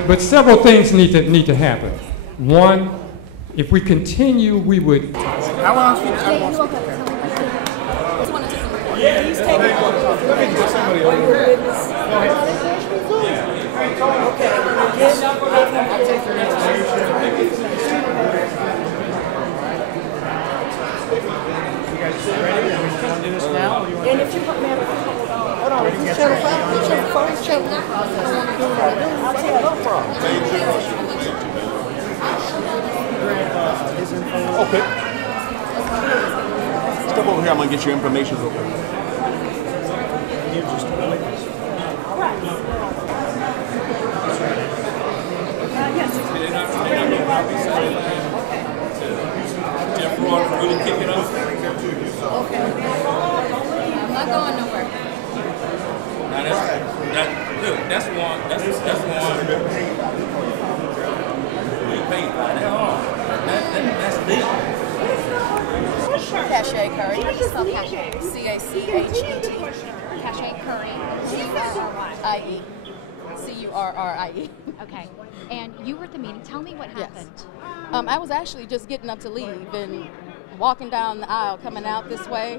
but several things need to happen. One, if we continue, we would. And if you put me hold on, is this channel 5? Channel 4? Channel 9? I'll tell you no problem. Okay. Step over here, I'm going to get your information real quick. Jeff Roy really kick it off. Okay. I'm not going nowhere. Now that's one. We paid by that. That's deep. Cachet Curry. Spell Cachet. C-A-C-H-E-T. Cachet Curry. C-U-R-R-I-E. C-U-R-R-I-E. Okay. And you were at the meeting. Tell me what happened. Yes. I was actually just getting up to leave and walking down the aisle, coming out this way,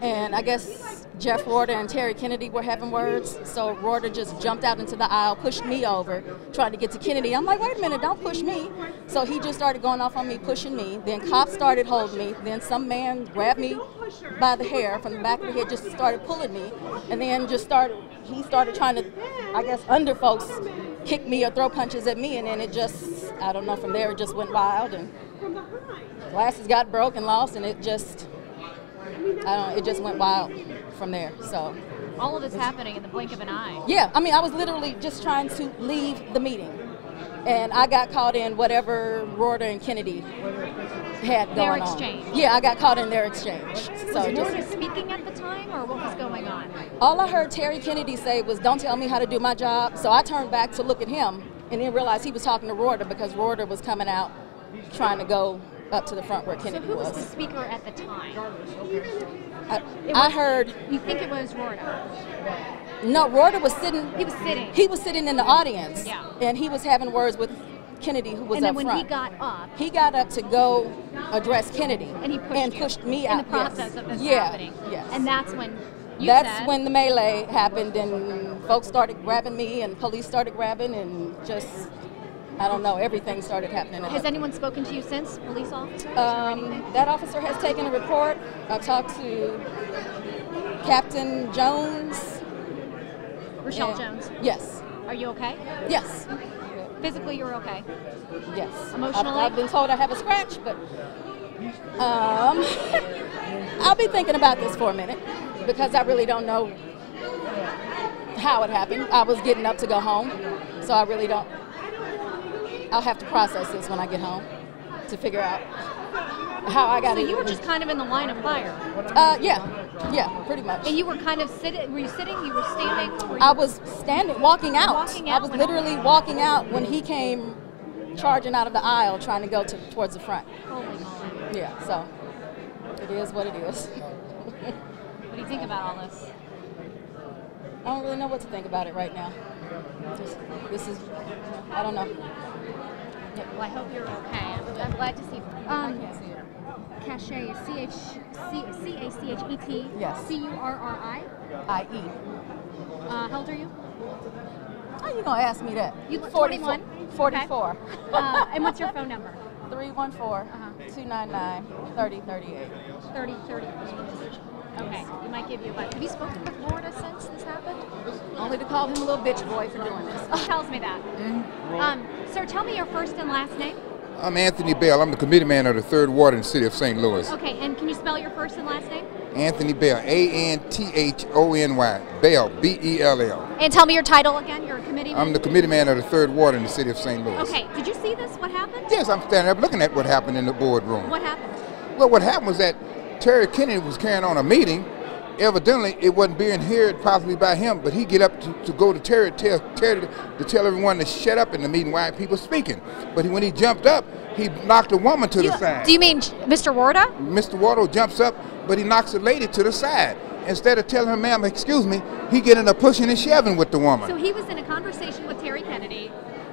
and I guess Jeff Roarder and Terry Kennedy were having words, so Roarder just jumped out into the aisle, pushed me over, trying to get to Kennedy. I'm like, wait a minute, don't push me. So he just started going off on me, pushing me. Then cops started holding me. Then some man grabbed me by the hair from the back of the head, just started pulling me, and then he started trying to, I guess, under folks kick me or throw punches at me, and then it just, I don't know, from there it just went wild, and glasses got broke and lost, and it just, it just went wild from there. So all of this happening in the blink of an eye. Yeah, I mean, I was literally just trying to leave the meeting, and I got caught in whatever Roarder and Kennedy had going on. Their exchange. Yeah, I got caught in their exchange. So was Roarder speaking at the time, or what was going on? All I heard Terry Kennedy say was, "Don't tell me how to do my job." So I turned back to look at him, and then realized he was talking to Roarder because Roarder was coming out trying to go up to the front where Kennedy so who was the speaker at the time? I heard. You think it was Roarder? No, Roarder was sitting. He was sitting. He was sitting in the audience. Yeah. And he was having words with Kennedy, who was and then up when front. he got up to go address Kennedy. And he pushed me in out. the process of this yeah. happening. Yes. And that's when That's when the melee happened, and folks started grabbing me, and police started grabbing, and just, I don't know, everything started happening. Has anyone spoken to you since, police officers? That officer has taken a report. I've talked to Captain Jones. Rochelle Jones? Yes. Are you okay? Yes. Physically, you're okay? Yes. Emotionally? I've been told I have a scratch, but I'll be thinking about this for a minute because I really don't know how it happened. I was getting up to go home, so I really don't. I'll have to process this when I get home to figure out how I got So it. you were just kind of in the line of fire? Yeah, pretty much. And you were kind of sitting, were you sitting, you were standing? I was standing, walking out. Walking out I was literally walking out when he came charging out of the aisle trying to go towards the front. Holy moly. Yeah, so it is what it is. What do you think about all this? I don't really know what to think about it right now. This is, I don't know. Yeah, well, I hope you're okay. I'm glad to see you. Cachet is C-A-C-H-E-T. Yes. C-U-R-R-I? I-E. How old are you? How you gonna ask me that? You 41. 44. Okay. And what's your phone number? 314-299-3038. 3038. Okay. We might give you a buzz. Have you spoken with Florida since this happened? Only to call him a little bitch boy for doing this. He tells me that. Sir, tell me your first and last name. I'm Anthony Bell. I'm the committee man of the 3rd Ward in the city of St. Louis. Okay, and can you spell your first and last name? Anthony Bell, A-N-T-H-O-N-Y, Bell, B-E-L-L. And tell me your title again. You're a committee man? I'm the committee man of the 3rd Ward in the city of St. Louis. Okay, did you see this? What happened? Yes, I'm standing up looking at what happened in the boardroom. What happened? Well, what happened was that Terry Kennedy was carrying on a meeting. Evidently, it wasn't being heard possibly by him, but he get up to go to Terry to tell everyone to shut up in the meeting while people speaking. But when he jumped up, he knocked a woman to the side. Do you mean Mr. Warda? Mr. Warda jumps up, but he knocks a lady to the side. Instead of telling her, ma'am, excuse me, he get in a pushing and shoving with the woman. So he was in a conversation with Terry Kennedy.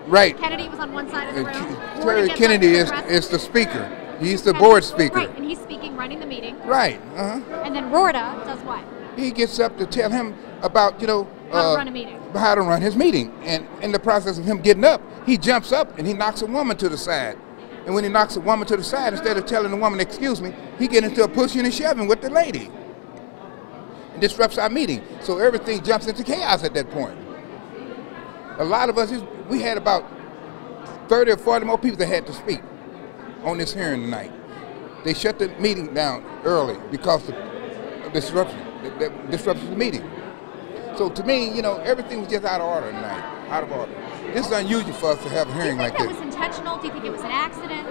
Right. Kennedy was on one side of the room. Terry Kennedy is the speaker. He's the board speaker. Right, and he's speaking, running the meeting. Right. And then Warda does what? He gets up to tell him about, How to run a meeting. How to run his meeting. And in the process of him getting up, he jumps up and he knocks a woman to the side. And when he knocks a woman to the side, instead of telling the woman, excuse me, he gets into a pushing and shoving with the lady. It disrupts our meeting. So everything jumps into chaos at that point. A lot of us, we had about 30 or 40 more people that had to speak on this hearing tonight. They shut the meeting down early because of disruption. That disrupts the meeting. So to me, everything was just out of order tonight, out of order. This is unusual for us to have a hearing like this. Do you think that was intentional? Do you think it was an accident?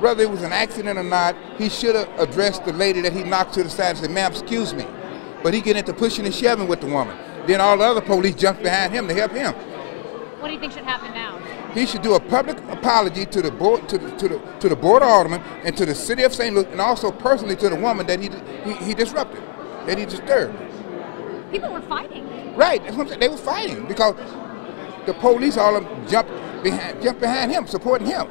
Whether it was an accident or not, he should have addressed the lady that he knocked to the side and said, ma'am, excuse me. But he get into pushing and shoving with the woman. Then all the other police jumped behind him to help him. What do you think should happen now? He should do a public apology to the board, to the board of aldermen, and to the city of St. Louis, and also personally to the woman that he disrupted, that he disturbed. People were fighting. Right, that's what I'm saying. They were fighting because the police all of them jumped behind him, supporting him.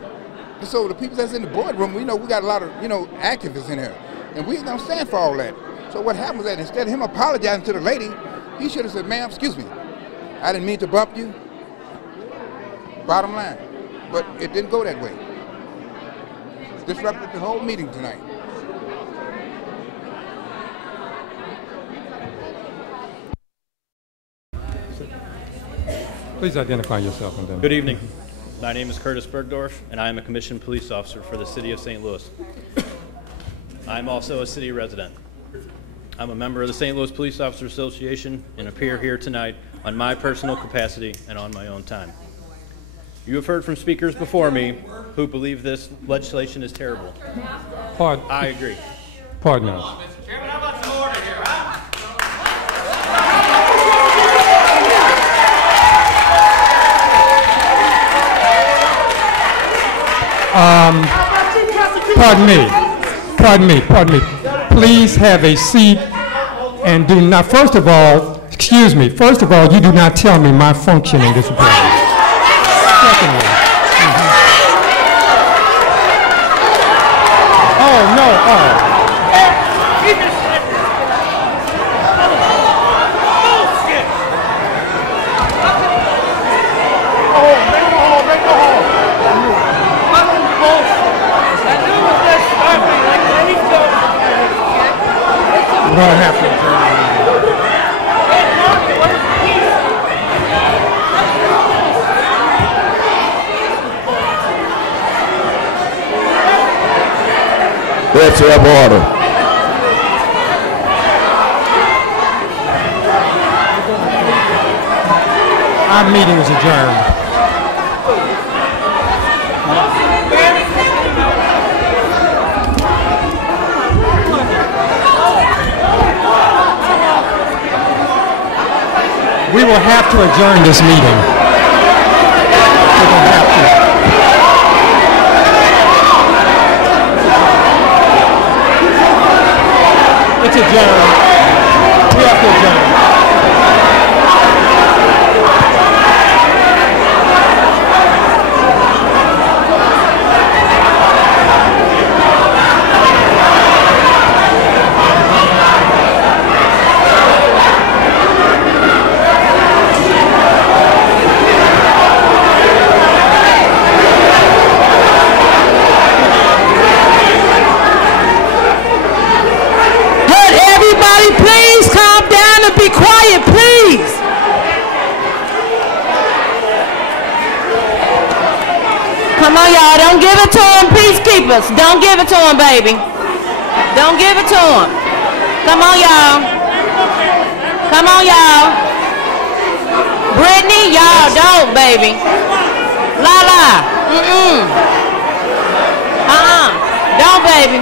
And so the people that's in the boardroom, we got a lot of activists in here, and we don't stand for all that. So what happened was that instead of him apologizing to the lady, he should have said, ma'am, excuse me, I didn't mean to bump you. Bottom line. But it didn't go that way. Disrupted the whole meeting tonight. Please identify yourself and then. Good evening. My name is Curtis Bergdorf, and I am a commissioned police officer for the city of St. Louis. I'm also a city resident. I'm a member of the St. Louis Police Officer Association and appear here tonight on my personal capacity and on my own time. You have heard from speakers before me who believe this legislation is terrible. I agree. Pardon us. Mr. Chairman, how about some order here, huh? Pardon me. Please have a seat and do not, first of all, you do not tell me my function in this building. Secondly, oh, no, we're going to have to adjourn. Let's have order. Our meeting is adjourned. We will have to adjourn this meeting. We're going to have to. It's adjourned. We have to adjourn. Everybody, please calm down and be quiet. Come on, y'all. Don't give it to them, peacekeepers. Don't give it to them, baby. Don't give it to them. Come on, y'all. Come on, y'all. Brittany, y'all don't, baby. Lala. Don't, baby.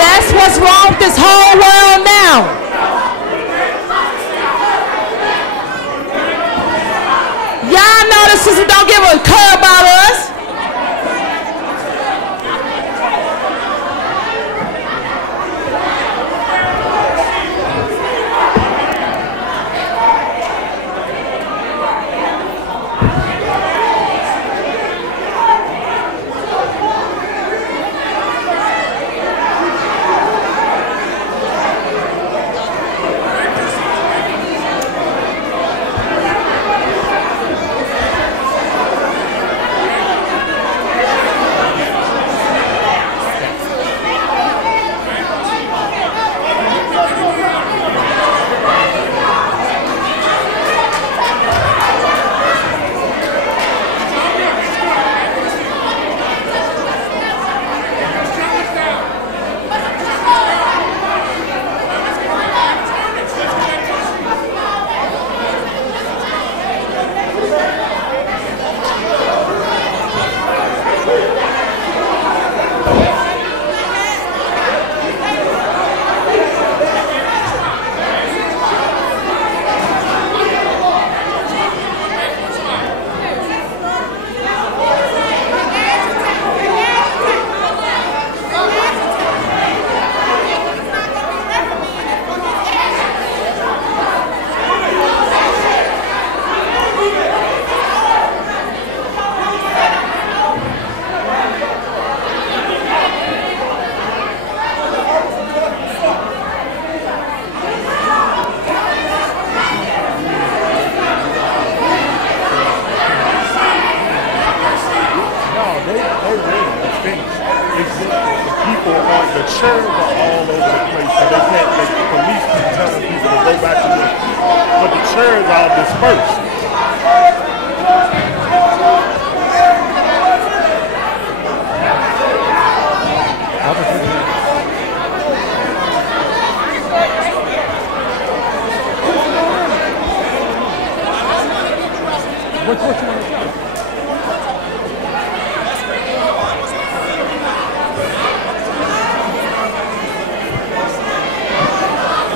That's what's wrong with this whole world now. Y'all know the sisters don't give a care about us.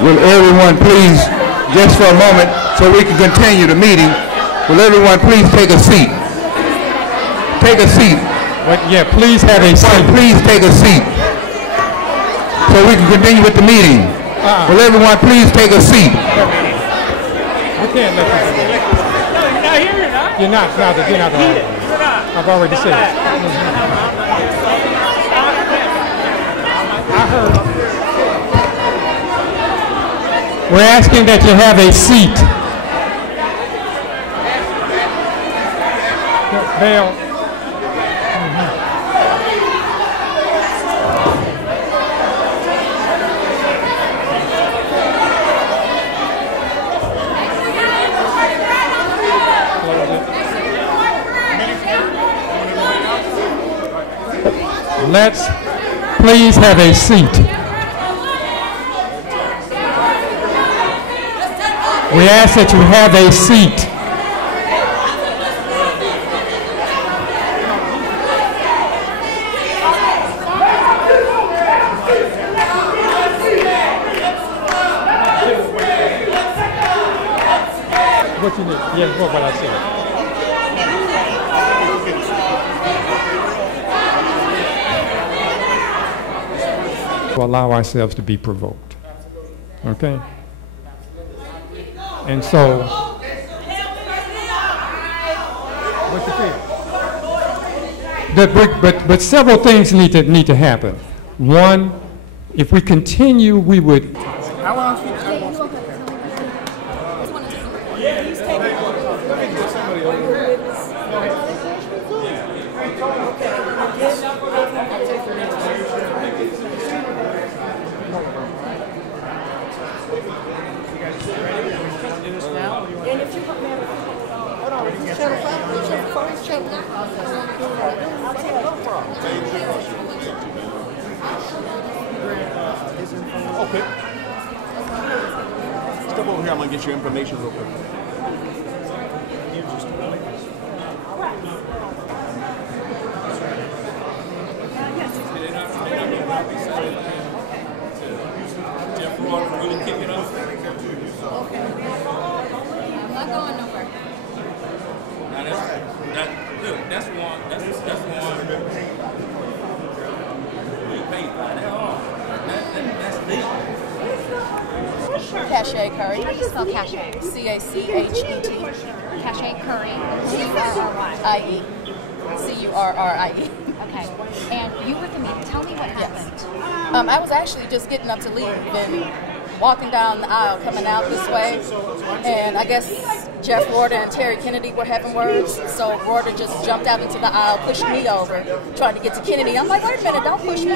Will everyone please, just for a moment, so we can continue the meeting, will everyone please take a seat? Take a seat. Yeah, please have a seat. Please take a seat, so we can continue with the meeting. Will everyone please take a seat? We can't let you do that. You're not. You're not. I've already said it. I heard. We're asking that you have a seat. Bell. Let's please have a seat. We ask that you have a seat. What you need? Yeah, what I said. To allow ourselves to be provoked. Okay? And so, what you feel? But several things need to happen. One, if we continue, we would. How long? shut it up. I don't want to do what I do. No problem. Okay. Step over here, I'm gonna get your information real quick. Jeff Roy really kick it off. I'm not going nowhere. Now that's one. We paid by that. That's deep. Cachet Curry. How do you spell cachet? C-A-C-H-E-T. Cachet Curry. C-U-R-R-Y. C-U-R-R-I-E. Okay. And you were at the meeting. Tell me what happened. I was actually just getting up to leave and walking down the aisle, coming out this way, and I guess Jeff Warder and Terry Kennedy were having words, so Warder just jumped out into the aisle, pushed me over, trying to get to Kennedy. I'm like, wait a minute, don't push me.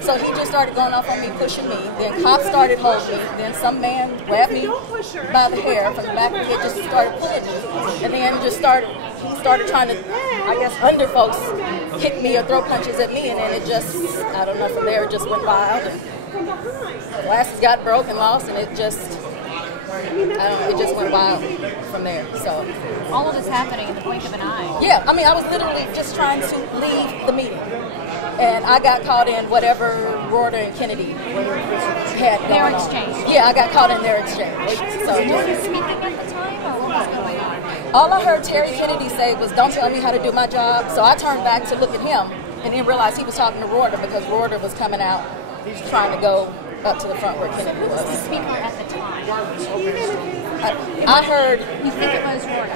So he just started going off on me, pushing me. Then cops started holding me. Then some man grabbed me by the hair from the back of the head, just started pulling me, and then he started trying to, I guess, under folks hit me or throw punches at me, and then it just, I don't know, from there it just went wild. And glasses got broken, lost, and it just, it just went wild from there. So all of this happening in the blink of an eye. Yeah, I mean, I was literally just trying to leave the meeting, and I got caught in whatever Warder and Kennedy had going Their on. exchange. Yeah, I got caught in their exchange. So Were you speaking at the time, or what was going on? all I heard Terry Kennedy say was, "Don't tell me how to do my job." So I turned back to look at him, and then realized he was talking to Warder because Warder was coming out, trying to go up to the front where Kennedy Who was the was. speaker at the time? I heard. You think it was Warder?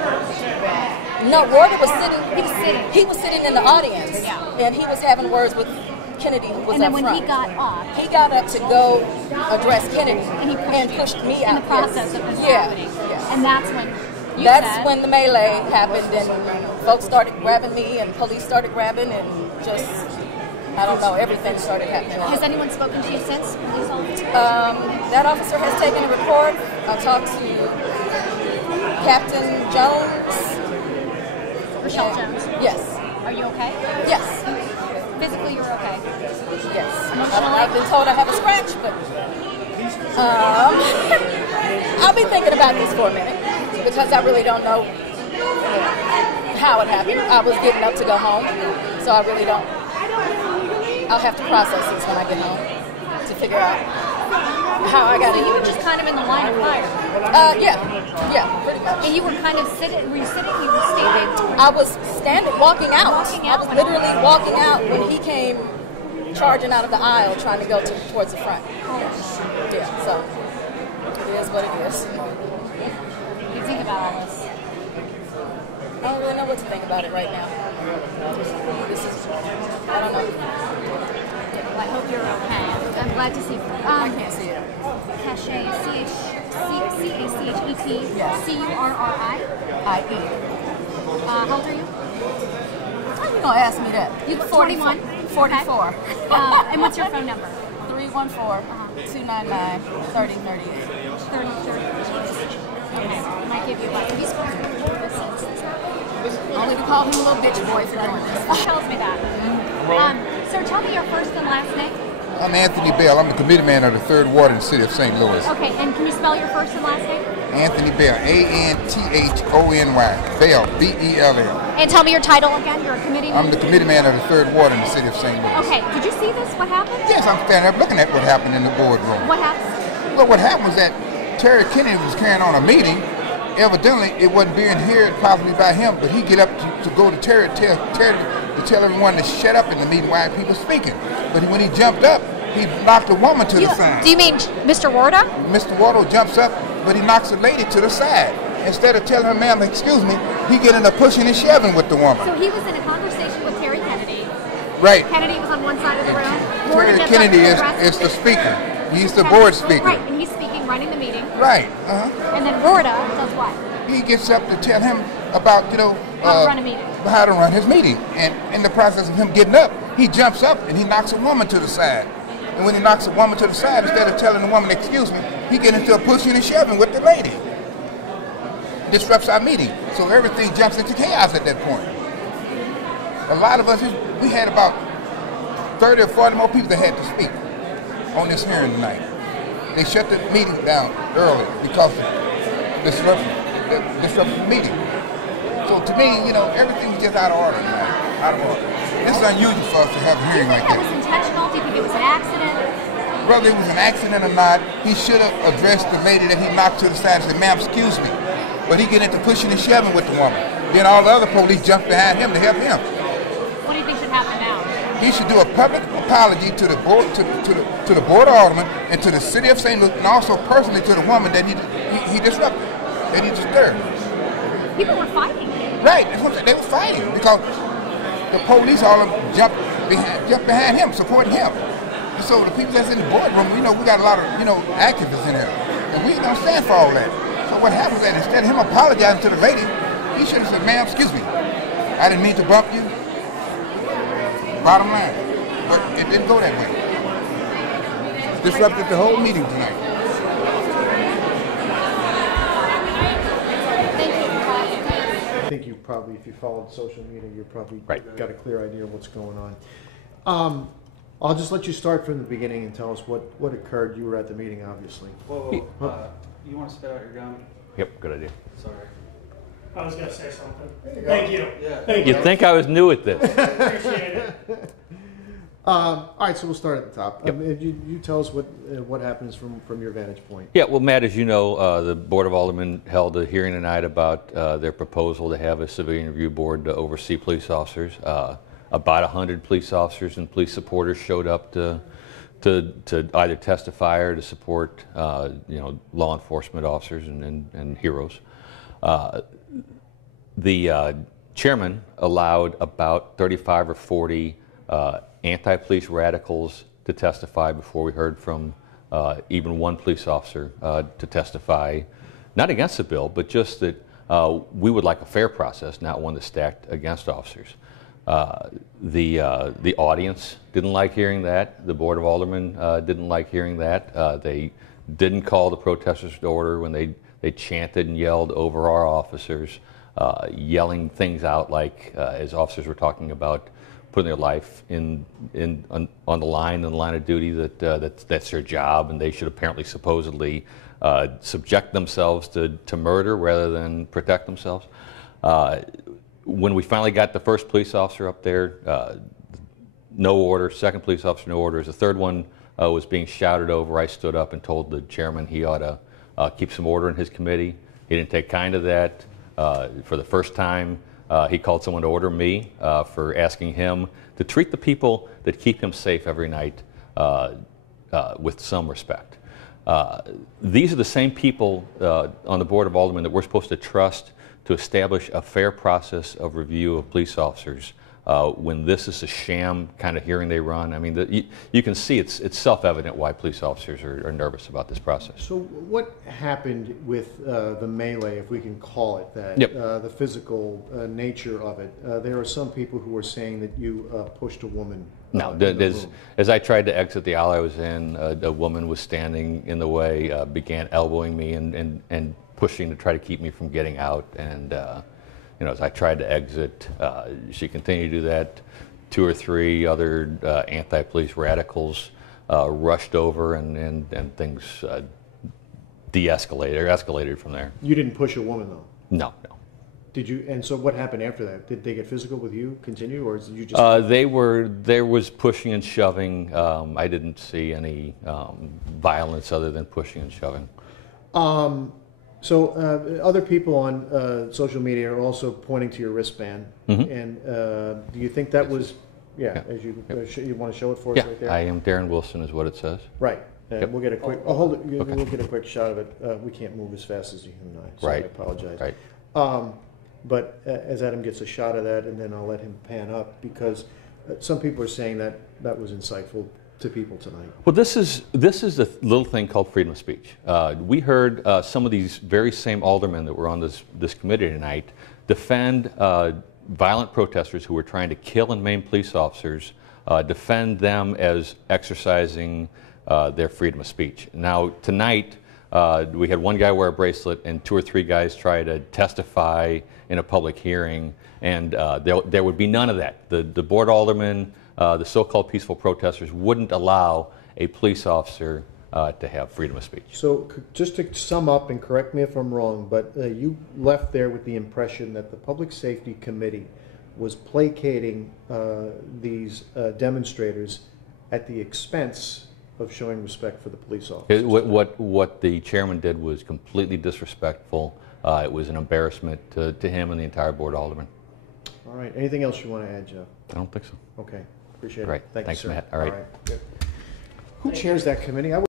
No, Warder was sitting. He was sitting. He was sitting in the audience, and he was having words with Kennedy, who was And then up when front. he got up, he got up to go address Kennedy, and pushed me out. in the process of this Yeah, happening. yeah. And that's when you That's said, when the melee happened, and folks started grabbing me, and police started grabbing, and just, I don't know, everything started happening. Has anyone spoken to you since? Police officer? That officer has taken a report. I talked to Captain Jones. Rochelle Jones? Yes. Are you okay? Yes. Physically, you're okay? Yes. I've been told I have a scratch, but I'll be thinking about this for a minute because I really don't know how it happened. I was getting up to go home, so I really don't. I'll have to process this when I get home to figure out how I got So it. you were just kind of in the line of fire? Yeah, pretty much. And you were kind of sitting, were you sitting, you were standing? I was standing, walking out. Walking I out was when literally walking out when he came charging out of the aisle trying to go towards the front. Yeah, so it is what it is. What do you think about all this? I don't really know what to think about it right now. This is, I don't know. Well, I hope you're okay. I'm glad to see you. I can't see it. Cachet, C-A-C-H-E-T, Yes. C-U-R-R-I? I-E. How old are you? How you gonna ask me that? You 41? 44. And what's your phone number? 314-299-3038. 3030. Okay. I might give you have you spoken to Warder since this happened? Only to call him a little bitch boy for doing this. Who tells me that? Sir, tell me your first and last name. I'm Anthony Bell. I'm the committee man of the 3rd Ward in the city of St. Louis. Okay, and can you spell your first and last name? Anthony Bell, A-N-T-H-O-N-Y, Bell, B-E-L-L. And tell me your title again. You're a committee I'm the committee man of the 3rd Ward in the city of St. Louis. Okay, did you see this? What happened? Yes, I'm standing up looking at what happened in the boardroom. What happened? Well, what happened was that Terry Kennedy was carrying on a meeting. Evidently, it wasn't being heard possibly by him, but he get up to go to Terry to tell everyone to shut up in the meeting while people speaking. But when he jumped up, he knocked a woman to the side. Do you mean Mr. Warder? Mr. Warder jumps up, but he knocks a lady to the side. Instead of telling her, ma'am, excuse me, he get into pushing and shoving with the woman. So he was in a conversation with Terry Kennedy. Right. Kennedy was on one side of the room. Terry Kennedy is the speaker. He's the board speaker. Right, and he's speaking, running the meeting. Right. And then Warder does what? He gets up to tell him about, How to run a meeting. how to run his meeting. And in the process of him getting up, he jumps up and he knocks a woman to the side. And when he knocks a woman to the side, instead of telling the woman, excuse me, he gets into a pushing and shoving with the lady. Disrupts our meeting. So everything jumps into chaos at that point. a lot of us, we had about 30 or 40 more people that had to speak on this hearing tonight. They shut the meeting down early because of disruption the meeting. So to me, you know, everything's just out of order tonight, out of order. This is unusual for us to have a hearing like that this. Was intentional? Do you think it was an accident? Whether it was an accident or not, he should have addressed the lady that he knocked to the side and said, "Ma'am, excuse me." But he get into pushing and shoving with the woman. Then all the other police jumped behind him to help him. What do you think should happen now? He should do a public apology to the board, to the Board of Aldermen, and to the City of St. Louis, and also personally to the woman that he disrupted, that he disturbed. People were fighting. Right, that's what I'm saying. They were fighting because the police all of them jumped behind him, supporting him. And so the people that's in the boardroom, we know we got a lot of, you know, activists in there, and we don't stand for all that. So what happened was that instead of him apologizing to the lady, he should have said, "Ma'am, excuse me, I didn't mean to bump you." Bottom line. But it didn't go that way. Disrupted the whole meeting tonight. I think you probably, if you followed social media, you probably got a clear idea of what's going on. I'll just let you start from the beginning and tell us what occurred. You were at the meeting, obviously. Whoa. You want to spit out your gum? Yep, good idea. Sorry. I was going to say something. You Thank you. Yeah. Thank You'd think I was new at this. Appreciate it. All right, so we'll start at the top. Yep. You tell us what happens from your vantage point. Yeah, well, Matt, as you know, the Board of Aldermen held a hearing tonight about their proposal to have a civilian review board to oversee police officers. About 100 police officers and police supporters showed up to either testify or to support, you know, law enforcement officers and heroes. The chairman allowed about 35 or 40 anti-police radicals to testify before we heard from even one police officer to testify, not against the bill, but just that we would like a fair process, not one that's stacked against officers. The audience didn't like hearing that. The Board of Aldermen didn't like hearing that. They didn't call the protesters to order when they chanted and yelled over our officers, yelling things out like, as officers were talking about putting their life on the line, in the line of duty, that's their job, and they should apparently supposedly subject themselves to murder rather than protect themselves. When we finally got the first police officer up there, no order. Second police officer, no orders. The third one was being shouted over. I stood up and told the chairman he ought to keep some order in his committee. He didn't take kind of that. For the first time, he called someone to order me for asking him to treat the people that keep him safe every night with some respect. These are the same people on the Board of Aldermen that we're supposed to trust to establish a fair process of review of police officers when this is a sham kind of hearing they run. I mean, you can see it's self-evident why police officers are nervous about this process. So what happened with the melee, if we can call it that, Yep. The physical nature of it? There are some people who are saying that you pushed a woman. No, in the room. as I tried to exit the aisle I was in, a woman was standing in the way, began elbowing me and pushing to try to keep me from getting out. And you know, as I tried to exit, she continued to do that. 2 or 3 other anti-police radicals rushed over, and things de-escalated or escalated from there. You didn't push a woman, though? No. Did you? And so what happened after that? Did they get physical with you, continue, or did you just... There was pushing and shoving. I didn't see any violence other than pushing and shoving. So other people on social media are also pointing to your wristband. Mm-hmm. And do you think that was... Yeah, as you you want to show it for us right there? I am Darren Wilson is what it says. Right. Yep. We'll get a quick... Oh, hold it. Okay. We'll get a quick shot of it. We can't move as fast as you and I, so Right. I apologize. Right. But as Adam gets a shot of that, and then I'll let him pan up, because some people are saying that that was insightful to people tonight. Well, this is a little thing called freedom of speech. We heard some of these very same aldermen that were on this committee tonight defend violent protesters who were trying to kill and maim police officers, defend them as exercising their freedom of speech. Now, tonight, We had one guy wear a bracelet and 2 or 3 guys try to testify in a public hearing, and there would be none of that. The board aldermen, the so-called peaceful protesters wouldn't allow a police officer to have freedom of speech. So just to sum up, and correct me if I'm wrong, but you left there with the impression that the Public Safety Committee was placating these demonstrators at the expense of showing respect for the police officers. What the chairman did was completely disrespectful. It was an embarrassment to him and the entire board alderman. All right. Anything else you want to add, Jeff? I don't think so. Okay. Appreciate it. Right. Thank Thanks, you, sir. Matt. All right. Good. Who chairs that committee?